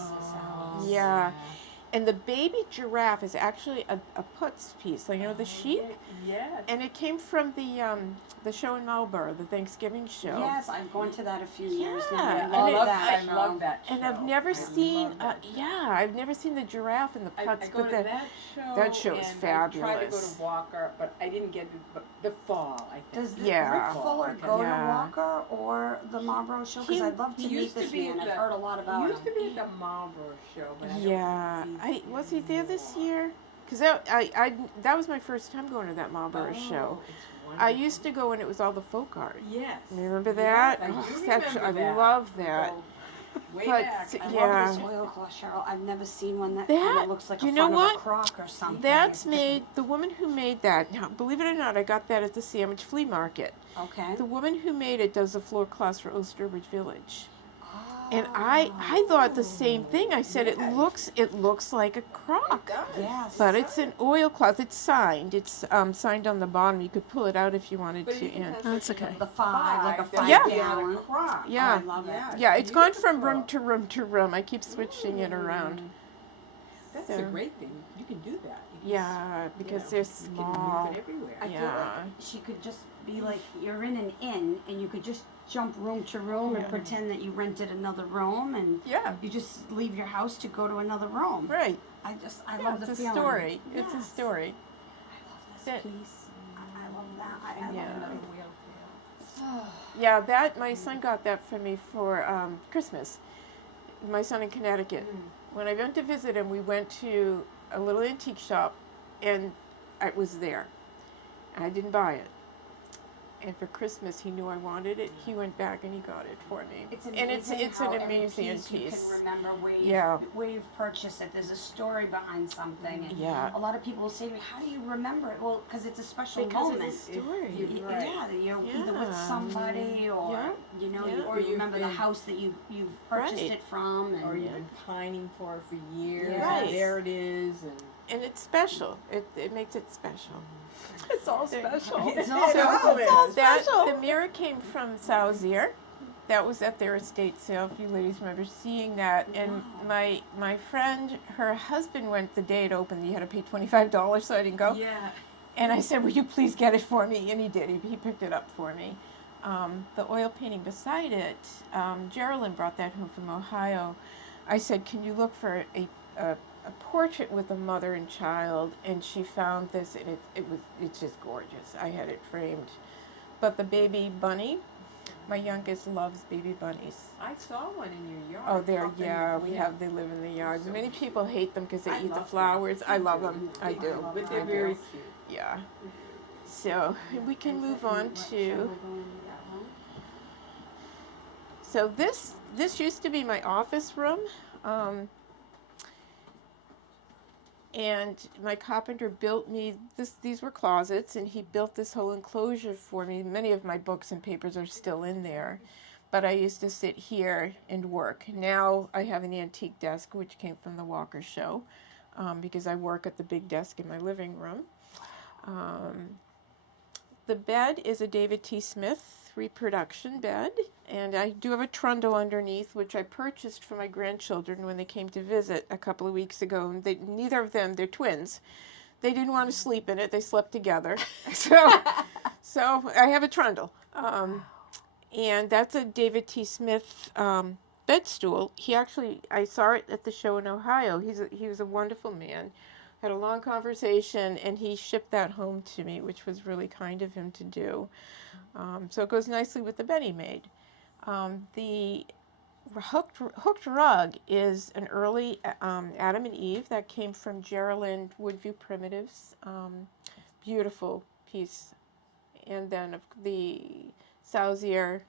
Yeah. And the baby giraffe is actually a putz piece, like, you know, the sheep? Yes. And it came from the show in Marlborough, the Thanksgiving show. Yes, I've gone to that a few years now. Yeah, I love and that I show. love that show. And I've never I seen, love that show. I've never seen the giraffe and the I putz, go but to that show is and I tried to go fabulous. to Walker, but I didn't get the fall, I think. Does the Yeah. Rick Fuller go Yeah. to Walker or the Marlborough show? Because I'd love to he meet used to this be man. at I've the- heard a lot about He him. used to be at the Marlborough show, but I don't Yeah, think he's was he there this anymore. year? Because that was my first time going to that Marlborough show. It's I wonderful. used to go when it was all the folk art. Yes. Remember that? Yes, I Oh, do that's- remember I that. love We that. go Way But, back. I yeah. love this oilcloth, Cheryl. I've never seen one that That- kind of looks like you a know front what? of a crock or something. That's made, the woman who made that, now believe it or not, I got that at the Sandwich Flea Market. Okay. The woman who made it does the floor cloths for Old Sturbridge Village. Oh. And I thought the same thing. I said it looks like a crock. Yes. But it's an oilcloth. It's signed. It's signed on the bottom. You could pull it out if you wanted to. And That's okay. The five, like a Five, 5 Yeah. gallon. Crock. yeah, I love it. yeah, it's gone from beautiful. room to room to room. I keep switching it around. That's So- a great thing. You can do that. You can Yeah, because they're you can small. move it everywhere. I feel Yeah. like she could just be like, you're in an inn and you could just jump room to room and Yeah. pretend that you rented another room and Yeah, you just leave your house to go to another room. right. I Yeah, love the it's a feeling. story. It's a Yes. story. I love this That- piece. I love that. I Yeah. love Another it. wheel Yeah, that my son got that for me for Christmas. My son in Connecticut. When I went to visit him, we went to a little antique shop, and it was there. I didn't buy it. And for Christmas, he knew I wanted it. He went back and he got it for me. It's and amazing it's how an every amazing piece you piece. can remember Yeah. where you've purchased it. There's a story behind something. And Yeah. a lot of people will say to me, "How do you remember it?" Well, because it's a special Because moment. it's a story. You're right. Yeah, you're either with Yeah. somebody or Yeah. you know, Yeah. or Or you you've remember the been- house that you've purchased Right. it from, and or you've been pining for it for years. Yeah. Right. And there it is. And And it's special. It makes it special. it's all special. It's all So that special. the mirror came from Sauzier. That was at their estate sale. If you ladies remember seeing that, and my friend, her husband went the day it opened. You had to pay $25, so I didn't go. Yeah. And I said, "Will you please get it for me?" And he did. He picked it up for me. The oil painting beside it, Geraldine brought that home from Ohio. I said, "Can you look for a portrait with a mother and child?" And she found this, and it's just gorgeous. I had it framed. But the baby bunny, my youngest loves baby bunnies. I saw one in your yard. Oh, they're, up in- yeah, they live in the yards. So Many people hate them because they I eat the love flowers. I love them. I do. But I they're do. very cute. Yeah. So we can move on to. So this used to be my office room, and my carpenter built me these were closets, and he built this whole enclosure for me. Many of my books and papers are still in there, but I used to sit here and work. Now I have an antique desk, which came from the Walker show, because I work at the big desk in my living room. The bed is a David T. Smith reproduction bed, and I do have a trundle underneath, which I purchased for my grandchildren when they came to visit a couple of weeks ago. And neither of them, they're twins, they didn't want to sleep in it. They slept together. So I have a trundle. And that's a David T. Smith bed stool. I saw it at the show in Ohio. He was a wonderful man. Had a long conversation, and he shipped that home to me, which was really kind of him to do. So it goes nicely with the bed he made. The hooked rug is an early Adam and Eve that came from Geraldine Woodview Primitives. Beautiful piece. And then the Sauzier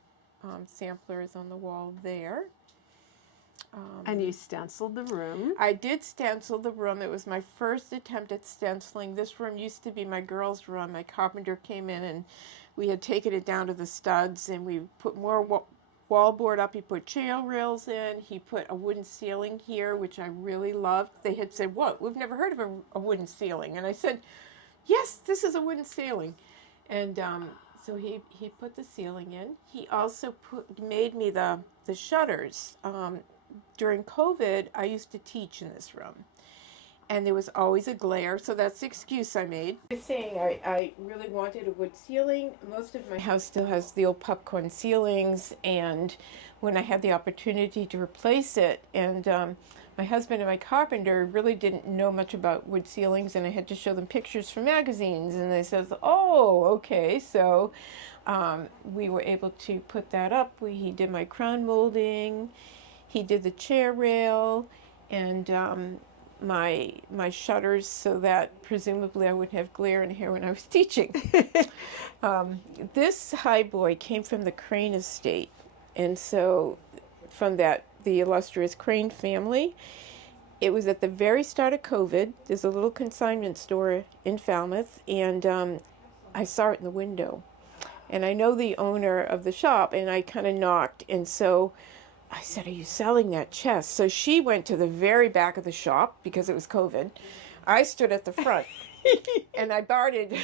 sampler is on the wall there. And you stenciled the room. I did stencil the room. It was my first attempt at stenciling. This room used to be my girls' room. My carpenter came in, and we had taken it down to the studs, and we put more wallboard up. He put chair rails in. He put a wooden ceiling here, which I really loved. They had said, "What? We've never heard of a wooden ceiling." And I said, "Yes, this is a wooden ceiling." And so he put the ceiling in. He also made me the shutters. During COVID, I used to teach in this room. and there was always a glare, so that's the excuse I made. I was saying I really wanted a wood ceiling. Most of my house still has the old popcorn ceilings, and when I had the opportunity to replace it, and my husband and my carpenter really didn't know much about wood ceilings, and I had to show them pictures from magazines, and they said, oh, okay, so we were able to put that up. He did my crown molding, he did the chair rail, and my shutters, so that presumably I wouldn't have glare in here when I was teaching. This highboy came from the Crane estate, and so from the illustrious Crane family. It was at the very start of COVID. There's a little consignment store in Falmouth, and I saw it in the window. And I know the owner of the shop, and I kind of knocked, and so I said, are you selling that chest? So she went to the very back of the shop because it was COVID. I stood at the front and I bartered.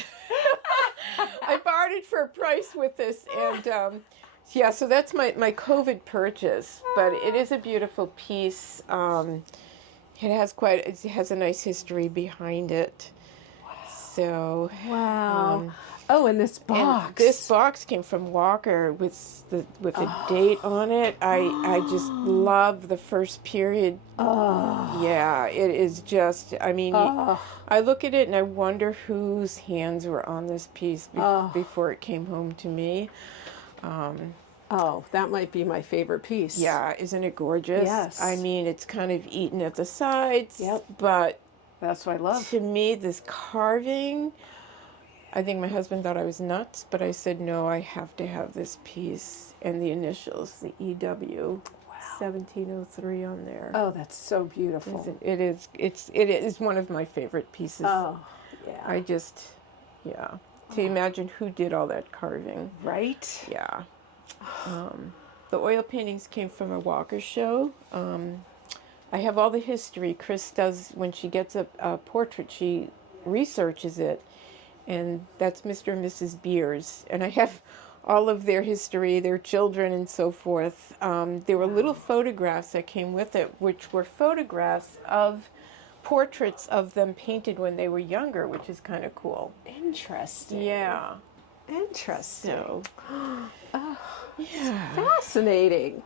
I bartered for a price with this. And yeah, so that's my COVID purchase. But it is a beautiful piece. It has a nice history behind it. So Wow. Oh, and this box. and this box came from Walker with a date on it. I just love the first period. Oh. Yeah, it is just. I mean, Oh. I look at it and I wonder whose hands were on this piece before it came home to me. Oh, that might be my favorite piece. Yeah, isn't it gorgeous? Yes. I mean, it's kind of eaten at the sides. Yep. But That's what I love. to me, this carving, I think my husband thought I was nuts, but I said, no, I have to have this piece. And the initials, the EW, 1703 on there. Oh, that's so beautiful. It is one of my favorite pieces. Oh, yeah. To imagine who did all that carving. Right? Yeah. The oil paintings came from a Walker show. I have all the history. Chris does, when she gets a portrait, she researches it. And that's Mr. and Mrs. Beers. And I have all of their history, their children and so forth. There were little photographs that came with it, which were photographs of portraits of them painted when they were younger, which is kind of cool. Interesting. Yeah. Interesting. So, yeah. Fascinating.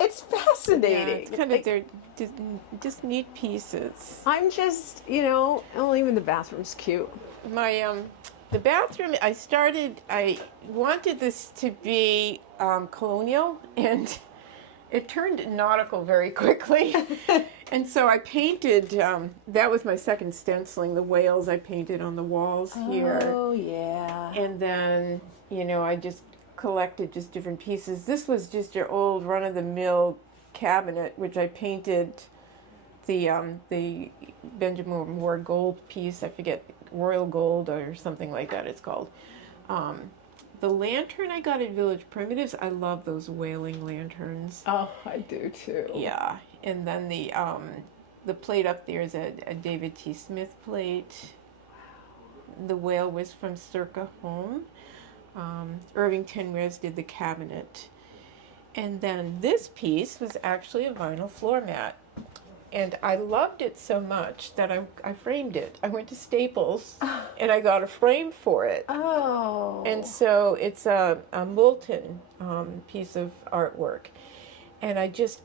It's fascinating. It's kind of, they're just neat pieces. I'm just, well, even the bathroom's cute. The bathroom, I wanted this to be colonial, and it turned nautical very quickly. And so I painted, that was my second stenciling, the whales I painted on the walls here. Oh, yeah. And then, I just collected just different pieces. This was just your old run-of-the-mill cabinet, which I painted the Benjamin Moore gold piece, I forget, Royal Gold or something like that it's called. The lantern I got at Village Primitives, I love those whaling lanterns. Oh, I do too. Yeah, and then the plate up there is a David T. Smith plate. The whale was from Circa Home. Irving Tenwers did the cabinet. And then this piece was actually a vinyl floor mat. And I loved it so much that I framed it. I went to Staples and I got a frame for it. Oh. And so it's a molten piece of artwork. And I just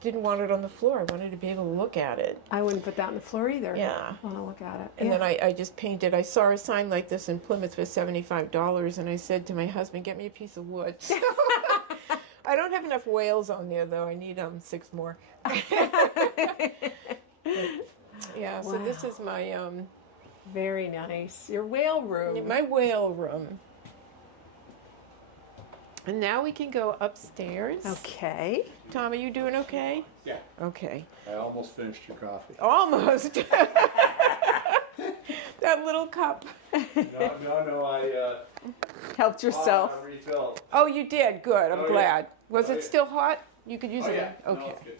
didn't want it on the floor. I wanted to be able to look at it. I wouldn't put that on the floor either. Yeah. I want to look at it. And then I just painted. I saw a sign like this in Plymouth for $75, and I said to my husband, get me a piece of wood. I don't have enough whales on there, though. I need 6 more. Yeah, so this is my very nice. Your whale room. my whale room. And now we can go upstairs. Okay. Tom, are you doing okay? Yeah, Okay. I almost finished your coffee. Almost. That little cup. No, I Helped yourself. I refilled. Oh, you did. Good. I'm Oh, yeah. glad. Was Oh, it yeah. still hot? You could use Oh it. yeah, Okay. no, it's good.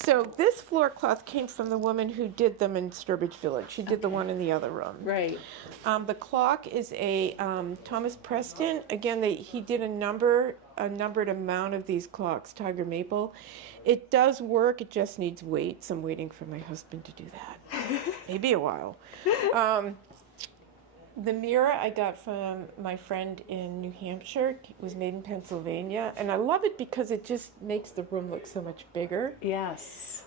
So this floor cloth came from the woman who did them in Sturbridge Village. She did the one in the other room. Right. The clock is a Thomas Preston. Again, he did a numbered amount of these clocks, tiger maple. It does work. It just needs weights. I'm waiting for my husband to do that. Maybe a while. The mirror I got from my friend in New Hampshire. It was made in Pennsylvania, and I love it because it just makes the room look so much bigger. Yes.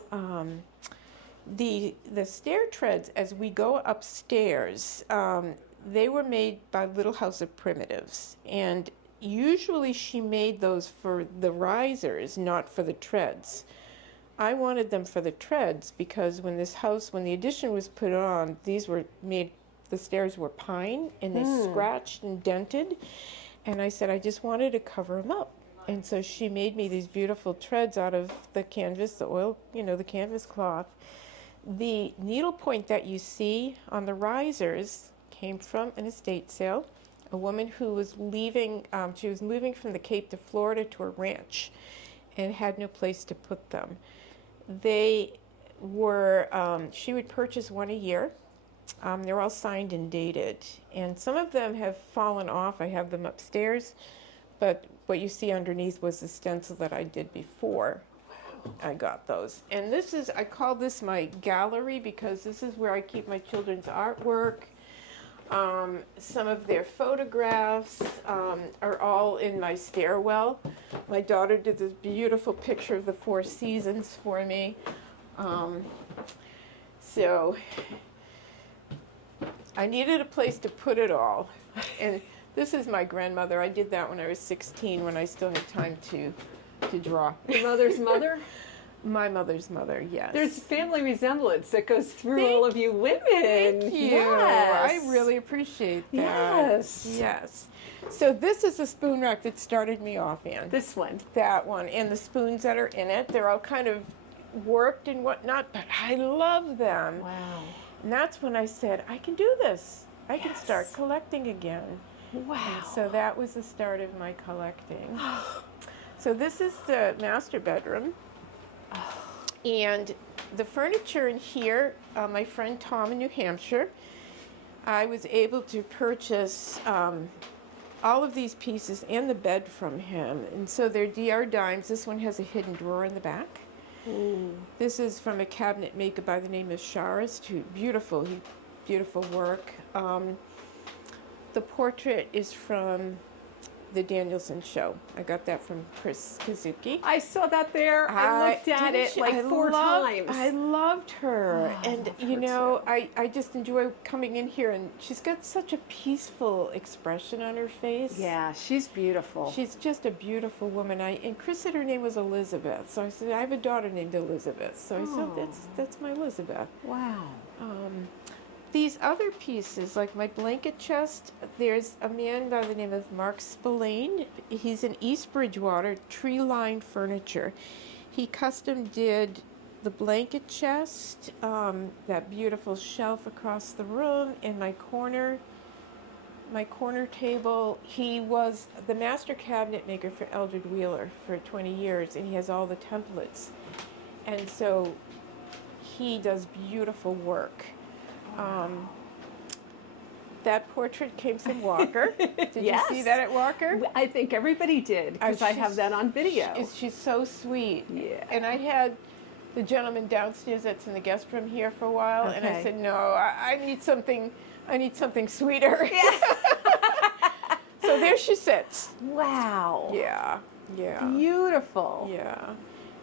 The stair treads as we go upstairs, they were made by Little House of Primitives, and usually she made those for the risers, not for the treads. I wanted them for the treads because when the addition was put on, these were made. The stairs were pine and they scratched and dented, and I said I just wanted to cover them up. And so she made me these beautiful treads out of the canvas, the oil, the canvas cloth. The needlepoint that you see on the risers came from an estate sale. A woman who was leaving, she was moving from the Cape to Florida to a ranch and had no place to put them. They were, she would purchase one a year. They're all signed and dated, and some of them have fallen off. I have them upstairs, but what you see underneath was the stencil that I did before I got those. And I call this my gallery because this is where I keep my children's artwork. Some of their photographs are all in my stairwell. My daughter did this beautiful picture of the Four Seasons for me. So I needed a place to put it all. And this is my grandmother. I did that when I was 16 when I still had time to draw. Your mother's mother? My mother's mother, yes. There's family resemblance that goes through all of you women. Thank you. Yes. I really appreciate that. Yes. Yes. So this is a spoon rack that started me off, Anne. This one. That one. And the spoons that are in it, they're all kind of worked and whatnot, but I love them. Wow. And that's when I said, I can do this. I can start collecting again. Wow. And so that was the start of my collecting. So this is the master bedroom. And the furniture in here, my friend Tom in New Hampshire, I was able to purchase all of these pieces and the bed from him. And so they're DR dimes. This one has a hidden drawer in the back. This is from a cabinet maker by the name of Charest, who beautiful work. The portrait is from the Danielson show. I got that from Chris Kazuki. I saw that there. I looked at it like four times. I loved her. And, I just enjoy coming in here, and she's got such a peaceful expression on her face. Yeah, she's beautiful. She's just a beautiful woman. And Chris said her name was Elizabeth. So I said, I have a daughter named Elizabeth. So I said, that's my Elizabeth. Wow. These other pieces, like my blanket chest, there's a man by the name of Mark Spillane. He's in East Bridgewater, tree-lined furniture. He custom did the blanket chest, that beautiful shelf across the room, and my corner table. He was the master cabinet maker for Eldred Wheeler for 20 years, and he has all the templates. And so he does beautiful work. That portrait came from Walker. Did you see that at Walker? I think everybody did, because I have that on video. She's so sweet. Yeah. And I had the gentleman downstairs that's in the guest room here for a while, and I said, no, I need something sweeter. Yeah. So there she sits. Wow. Yeah. Beautiful. Yeah.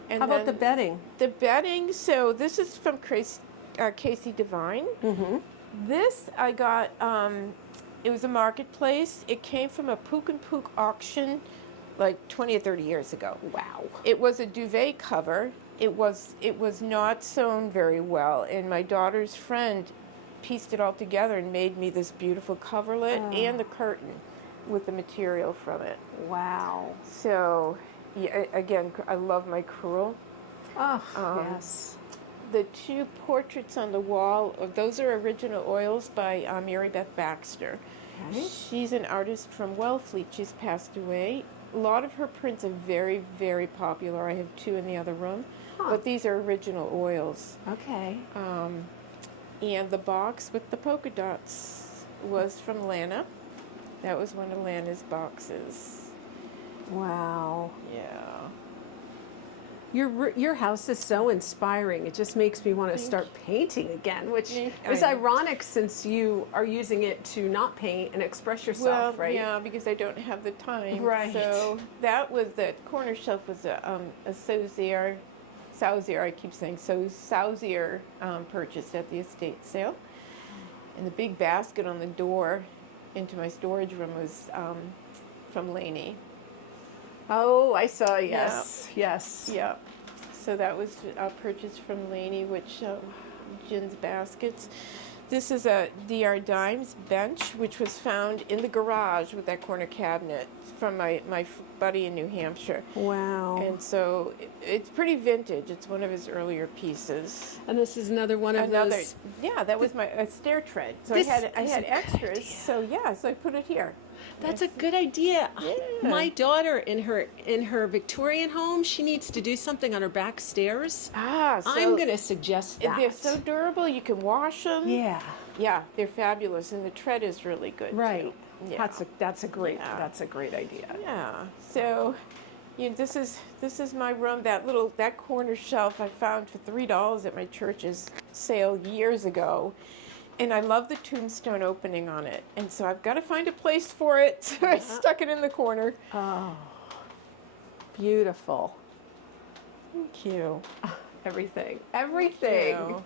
And how about the bedding? The bedding, so this is from Casey Devine. Mm-hmm. This I got, it was a marketplace. It came from a Pook and Pook auction like 20 or 30 years ago. Wow. It was a duvet cover. It was not sewn very well, and my daughter's friend pieced it all together and made me this beautiful coverlet and the curtain with the material from it. Wow. So, yeah, again, I love my crewel. Oh, yes. The two portraits on the wall, those are original oils by Mary Beth Baxter. Okay. She's an artist from Wellfleet. She's passed away. A lot of her prints are very, very popular. I have two in the other room. But these are original oils. Okay. And the box with the polka dots was from Lana. That was one of Lana's boxes. Wow. Yeah. Your house is so inspiring. It just makes me want to start painting again, which is ironic since you are using it to not paint and express yourself, right? Yeah, because I don't have the time. Right. So that was the corner shelf was a Sauzier, I keep saying Sauzier purchased at the estate sale, and the big basket on the door into my storage room was from Laney. Oh, I saw. Yes. Yes. Yeah. So that was purchased from Laney, which Jin's baskets. This is a DR Dimes bench, which was found in the garage with that corner cabinet from my buddy in New Hampshire. Wow. And so it's pretty vintage. It's one of his earlier pieces. And this is another one of those. Yeah, that was my stair tread. So I had extras. So yeah, so I put it here. That's a good idea. Yeah. My daughter in her Victorian home, she needs to do something on her back stairs. So I'm going to suggest that. they're so durable. You can wash them. Yeah. Yeah, they're fabulous, and the tread is really good Right. too. Yeah. That's a great idea. Yeah. So, this is my room. That corner shelf I found for $3 at my church's sale years ago, and I love the tombstone opening on it. And so I've got to find a place for it. So I stuck it in the corner. Oh. Beautiful. Thank you. Everything. Thank you.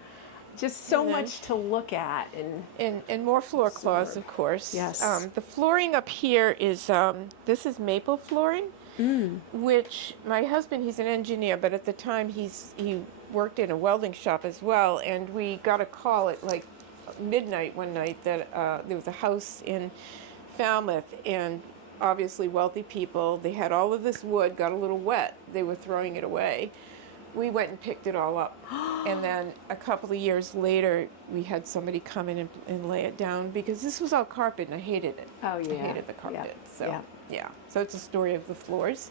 Just so And then- much to look at And more floor cloths, of course. Yes. The flooring up here is this is maple flooring, which my husband, he's an engineer, but at the time he worked in a welding shop as well, and we got a call at like midnight one night that there was a house in Falmouth, and obviously wealthy people, they had all of this wood, got a little wet, they were throwing it away. We went and picked it all up, and then a couple of years later we had somebody come in and lay it down, because this was all carpet and I hated it. Oh, yeah. I hated the carpet. Yeah. So Yeah. so it's a story of the floors.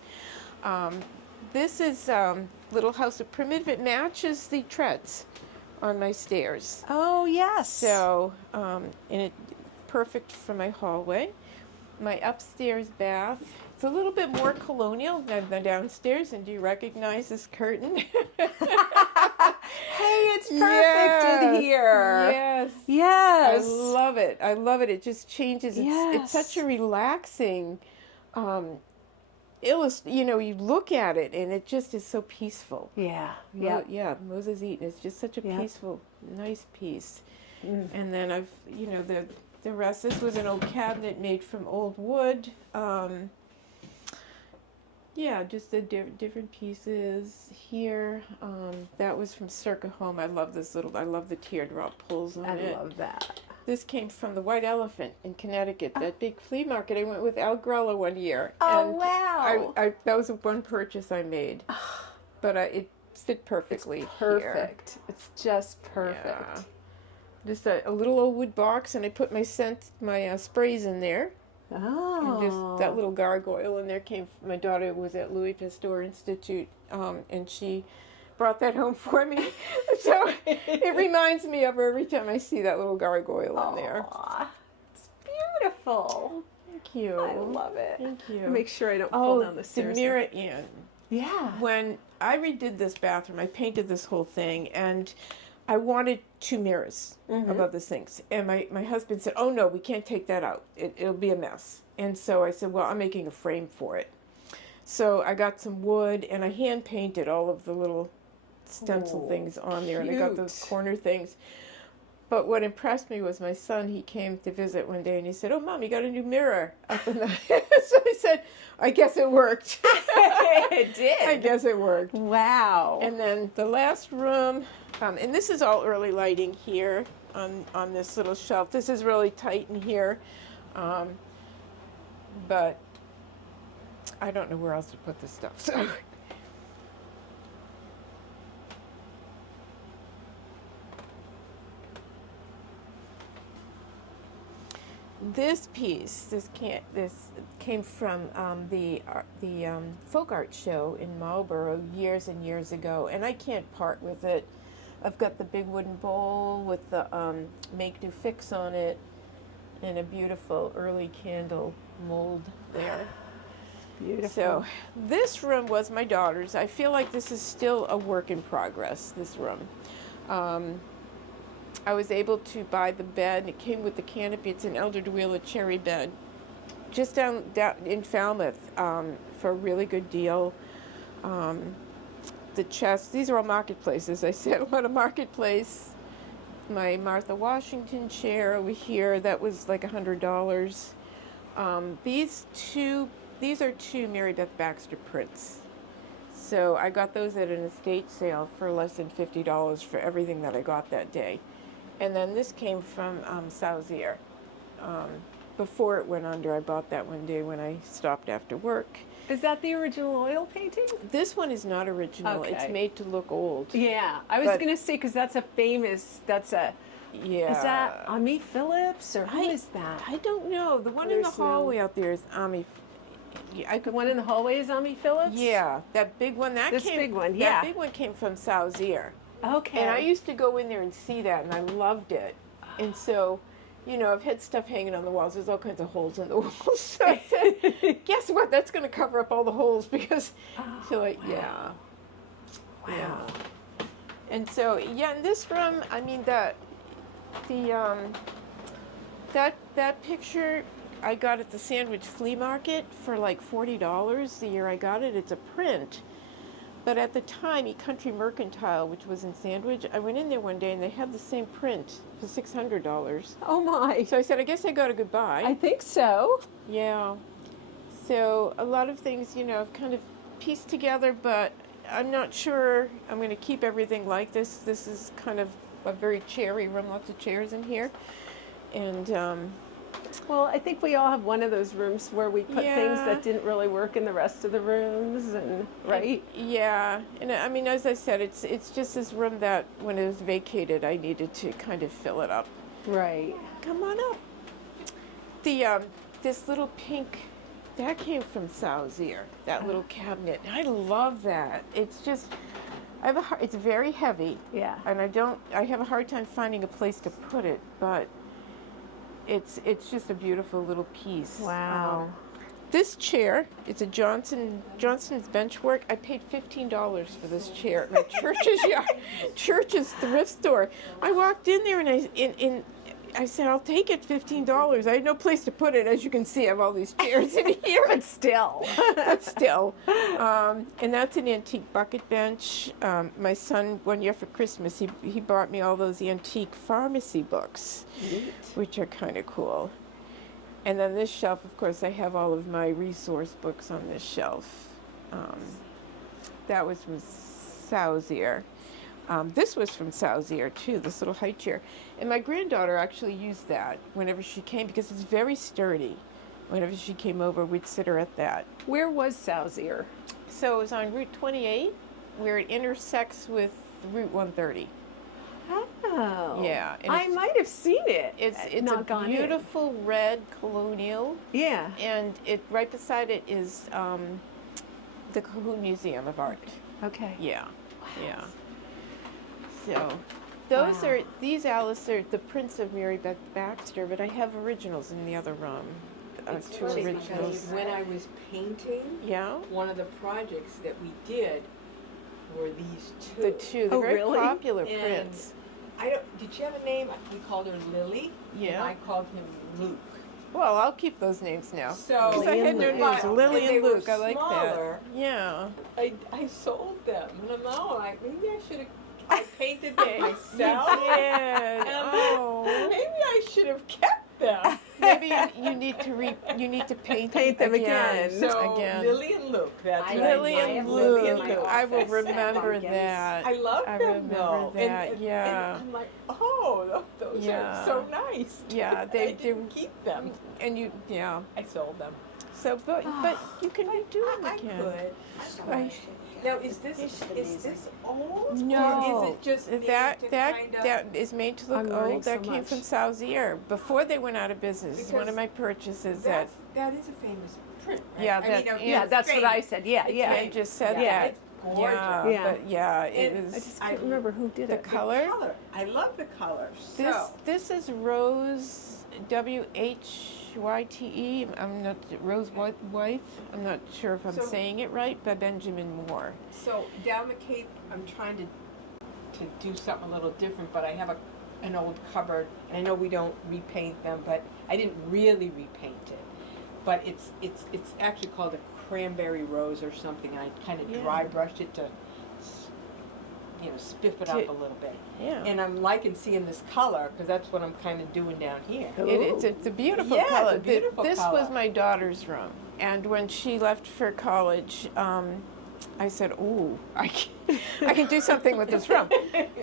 This is little house of primitive. It matches the treads on my stairs. Oh, yes. So, and it perfect for my hallway. My upstairs bath. It's a little bit more colonial than the downstairs. And do you recognize this curtain? Hey, it's perfect in here. Yes. Yes. I love it. I love it. It just changes. It's such a relaxing. You look at it and it just is so peaceful. Yeah. Yeah, Moses Eaton is just such a peaceful, nice piece. And then I've, the rest. This was an old cabinet made from old wood. Just the different pieces here. That was from Circa Home. I love the teardrop pulls on it. I love that. This came from the White Elephant in Connecticut, that big flea market. I went with Al Grella one year. Oh, and wow. that was one purchase I made. But it fit perfectly It's perfect. here. It's just perfect. Yeah. Just a little old wood box, and I put my sprays in there. Oh. And just that little gargoyle in there came from, my daughter was at Louis Pasteur Institute, and she brought that home for me. So it reminds me of her every time I see that little gargoyle in there. Aw, it's beautiful. Thank you. I love it. Thank you. Make sure I don't fall down the the stairs. mirror, Ann. Yeah. When I redid this bathroom, I painted this whole thing, and I wanted 2 mirrors above the sinks. And my husband said, oh no, we can't take that out. It'll be a mess. And so I said, well, I'm making a frame for it. So I got some wood, and I hand painted all of the little stencil things on there, and I got those cute. corner things. But what impressed me was my son. He came to visit one day, and he said, oh, Mom, you got a new mirror up in the... So I said, I guess it worked. It did. I guess it worked. Wow. And then the last room, and this is all early lighting here on this little shelf. This is really tight in here, but I don't know where else to put this stuff. So. this piece, this came from the folk art show in Marlborough years and years ago, and I can't part with it. I've got the big wooden bowl with the make do fix on it, and a beautiful early candle mold there. Beautiful. So this room was my daughter's. I feel like this is still a work in progress, this room. I was able to buy the bed. It came with the canopy. It's an Elder Deweyla cherry bed, just down in Falmouth, for a really good deal. The chests, these are all marketplaces. I said a lot of marketplace. My Martha Washington chair over here, that was like $100. These are two Mary Beth Baxter prints. So I got those at an estate sale for less than $50 for everything that I got that day. And then this came from Sauzier. Before it went under, I bought that one day when I stopped after work. Is that the original oil painting? This one is not original. Okay. It's made to look old. Yeah, I was going to say, because that's a famous, Yeah. is that Ami Phillips, or who is that? I don't know. The one in the There's no- hallway out there is Ami. The one in the hallway is Ami Phillips? Yeah, that big one. This big one, yeah. That big one came from Sauzier. Okay. And I used to go in there and see that, and I loved it. And so, you know, I've had stuff hanging on the walls. There's all kinds of holes in the walls. So I said, guess what? That's going to cover up all the holes because, yeah. Wow. Yeah. And so, yeah, in this room, I mean, that picture I got at the Sandwich Flea Market for like $40 the year I got it. It's a print. But at the time, Country Mercantile, which was in Sandwich, I went in there one day and they had the same print for $600. Oh my. So I said, I guess I got a good buy. I think so. Yeah. So a lot of things, you know, I've kind of pieced together, but I'm not sure I'm going to keep everything like this. This is kind of a very cherry room, lots of chairs in here. And well, I think we all have one of those rooms where we put things Yeah. that didn't really work in the rest of the rooms, and right? Yeah. And I mean, as I said, it's just this room that when it was vacated, I needed to kind of fill it up. Right. Come on up. This little pink, that came from Sauzier, that little cabinet. I love that. It's just, it's very heavy. Yeah. And I have a hard time finding a place to put it, but it's just a beautiful little piece. Wow. This chair, it's a Johnson's Benchwork. I paid $15 for this chair at my church's thrift store. I walked in there and I said, I'll take it, $15. I had no place to put it. As you can see, I have all these chairs in here. But still. And that's an antique bucket bench. My son, one year for Christmas, he bought me all those antique pharmacy books, which are kind of cool. And then this shelf, of course, I have all of my resource books on this shelf. That was from Sauzier. This was from Sauzier, too, this little high chair. And my granddaughter actually used that whenever she came because it's very sturdy. Whenever she came over, we'd sit her at that. Where was Sauzier? So it was on Route 28, where it intersects with Route 130. Oh. Yeah. And I might have seen it. It's not a gone in. beautiful red colonial. Yeah. And right beside it is the Cahoon Museum of Art. Okay. Yeah. Yeah. So those are, these, Alice, are the prints of Mary Beth Baxter, but I have originals in the other room. It's Two funny originals. because when I was painting, Yeah. one of the projects that we did were these two. They're Oh, very really? popular And prints. Did you have a name? We called her Lily. Yeah. And I called him Luke. Well, I'll keep those names now. So Because I had their names, Lily they and were Luke. I like smaller, that. Yeah. I sold them, and now I'm like, maybe I should have. I painted them myself. Yeah. And I'm Oh. maybe I should have kept them. Maybe you need to paint them again. So again. Lily and Luke. That's I what Lily I and have Luke. Lily in my I will office. remember Pumpkins. that. I love I them remember though. that, yeah. And I'm like, oh, those Yeah. are so nice. Yeah, I they didn't keep them. And I sold them. So, but you can redo them I again. could. Right. Now, is this old? No, Or is it just made that to that kind of? that is made to look I'm learning old. That so came much. from Sauzier before they went out of business. It's one of Because my purchases. That That is a famous print, right? Yeah, I that- mean, Yeah, that's what I famous. said. Yeah, yeah. Ken just said Yeah. that. It's gorgeous. Yeah, Yeah. but yeah, it And was. I just can't remember who did the it. color. I love the colors. This So, this is Rose WHYTE. I'm not Rose Wife. I'm not sure if I'm So- saying it right. By Benjamin Moore. so down the Cape, I'm trying to do something a little different, but I have an old cupboard, and I know we don't repaint them, but I didn't really repaint it. But it's actually called a cranberry rose or something, and I kind of dry brushed it to, spiff it up a little bit. Yeah. And I'm liking seeing this color because that's what I'm kind of doing down here. It's a beautiful Yeah, it's a color. beautiful This color. was my daughter's room, and when she left for college, I said, "Ooh, I can do something with this room."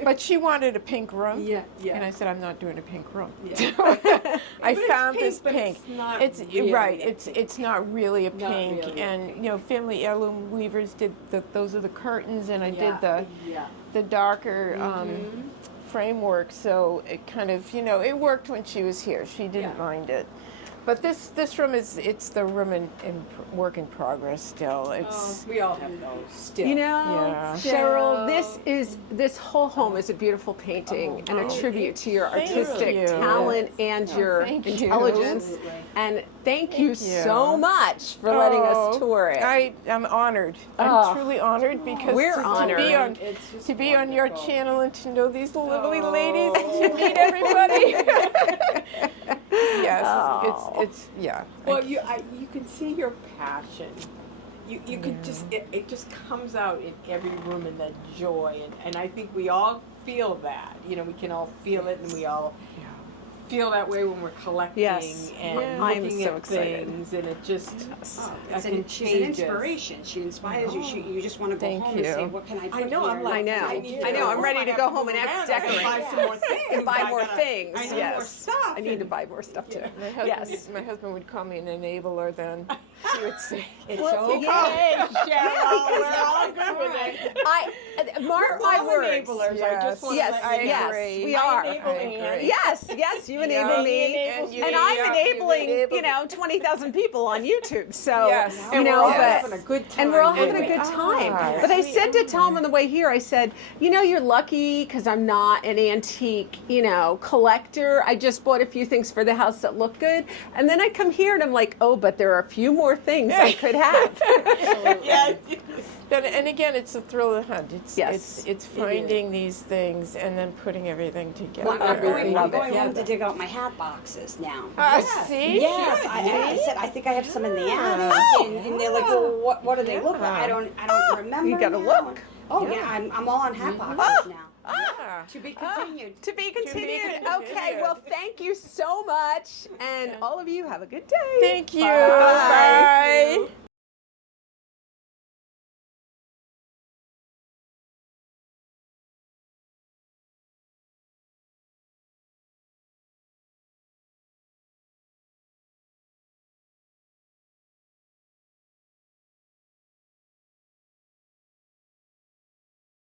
But she wanted a pink room, Yeah. and I said, "I'm not doing a pink room." Yeah. I But it's found pink, this but pink. it's not It's really right. a It's not really a Not pink, really a and Family Heirloom Weavers did those are the curtains, and I did Yeah. the darker framework, so it kind of it worked when she was here. She didn't mind it. But this room it's the room in work in progress still. It's We all have those still. You know, Yeah. Cheryl, this whole home is a beautiful painting and a tribute to your Thank artistic you. talent and your thank you. intelligence. Absolutely. And thank you you. so much for letting us tour it. I'm honored. I'm Oh. truly honored because We're to be honored. on It's just to be on your wonderful. channel and to know these lovely Oh. ladies and to meet everybody. Yes, Oh. it's yeah. Well, you can see your passion. You could just it just comes out in every room in that joy, and I think we all feel that. We can all feel it, and we all feel that way when we're collecting Yes. and Yeah. I'm looking so at excited. things, and it just She's contagious. an inspiration. She inspires you. You just want to go Thank home you. and say, what can I put I know. here? I'm like, I know. need I know. to I'm go ready home. to I go have home and move around. I decorate. gotta buy some more things. And buy I more gotta- things. I need Yes. more stuff. I need to buy more stuff too. My husband would call me an enabler then. He would say, It's Well, okay, yeah. Cheryl. We're all good with it. Mark We're my all words. enablers. I just want Yes, to let you know. yes, we I are. enable Ann. Yes, you enable me, and you- and I'm yeah, enabling, you enable 20,000 people on YouTube. So, Yes. you And know, we're all but having a good time. and we're all having a doing good it. time. are. But I said to Tom on the way here, I said, you're lucky because I'm not an antique, collector. I just bought a few things for the house that look good, and then I come here and I'm like, oh, but there are a few more things I could have. Yeah. and again, it's the thrill of the hunt. Yes. It's finding these things and then putting everything together. I'm going, Love I'm going it. home to dig out my hat boxes now. See? Yes, I said I think I have some in the attic, and they're like, well, what do they look like? I don't remember. You gotta now. look. Oh yeah, I'm all on hat boxes now. Yeah. To be continued. To be continued. continued. Okay, well, thank you so much, and all of you have a good day. Thank you. Bye.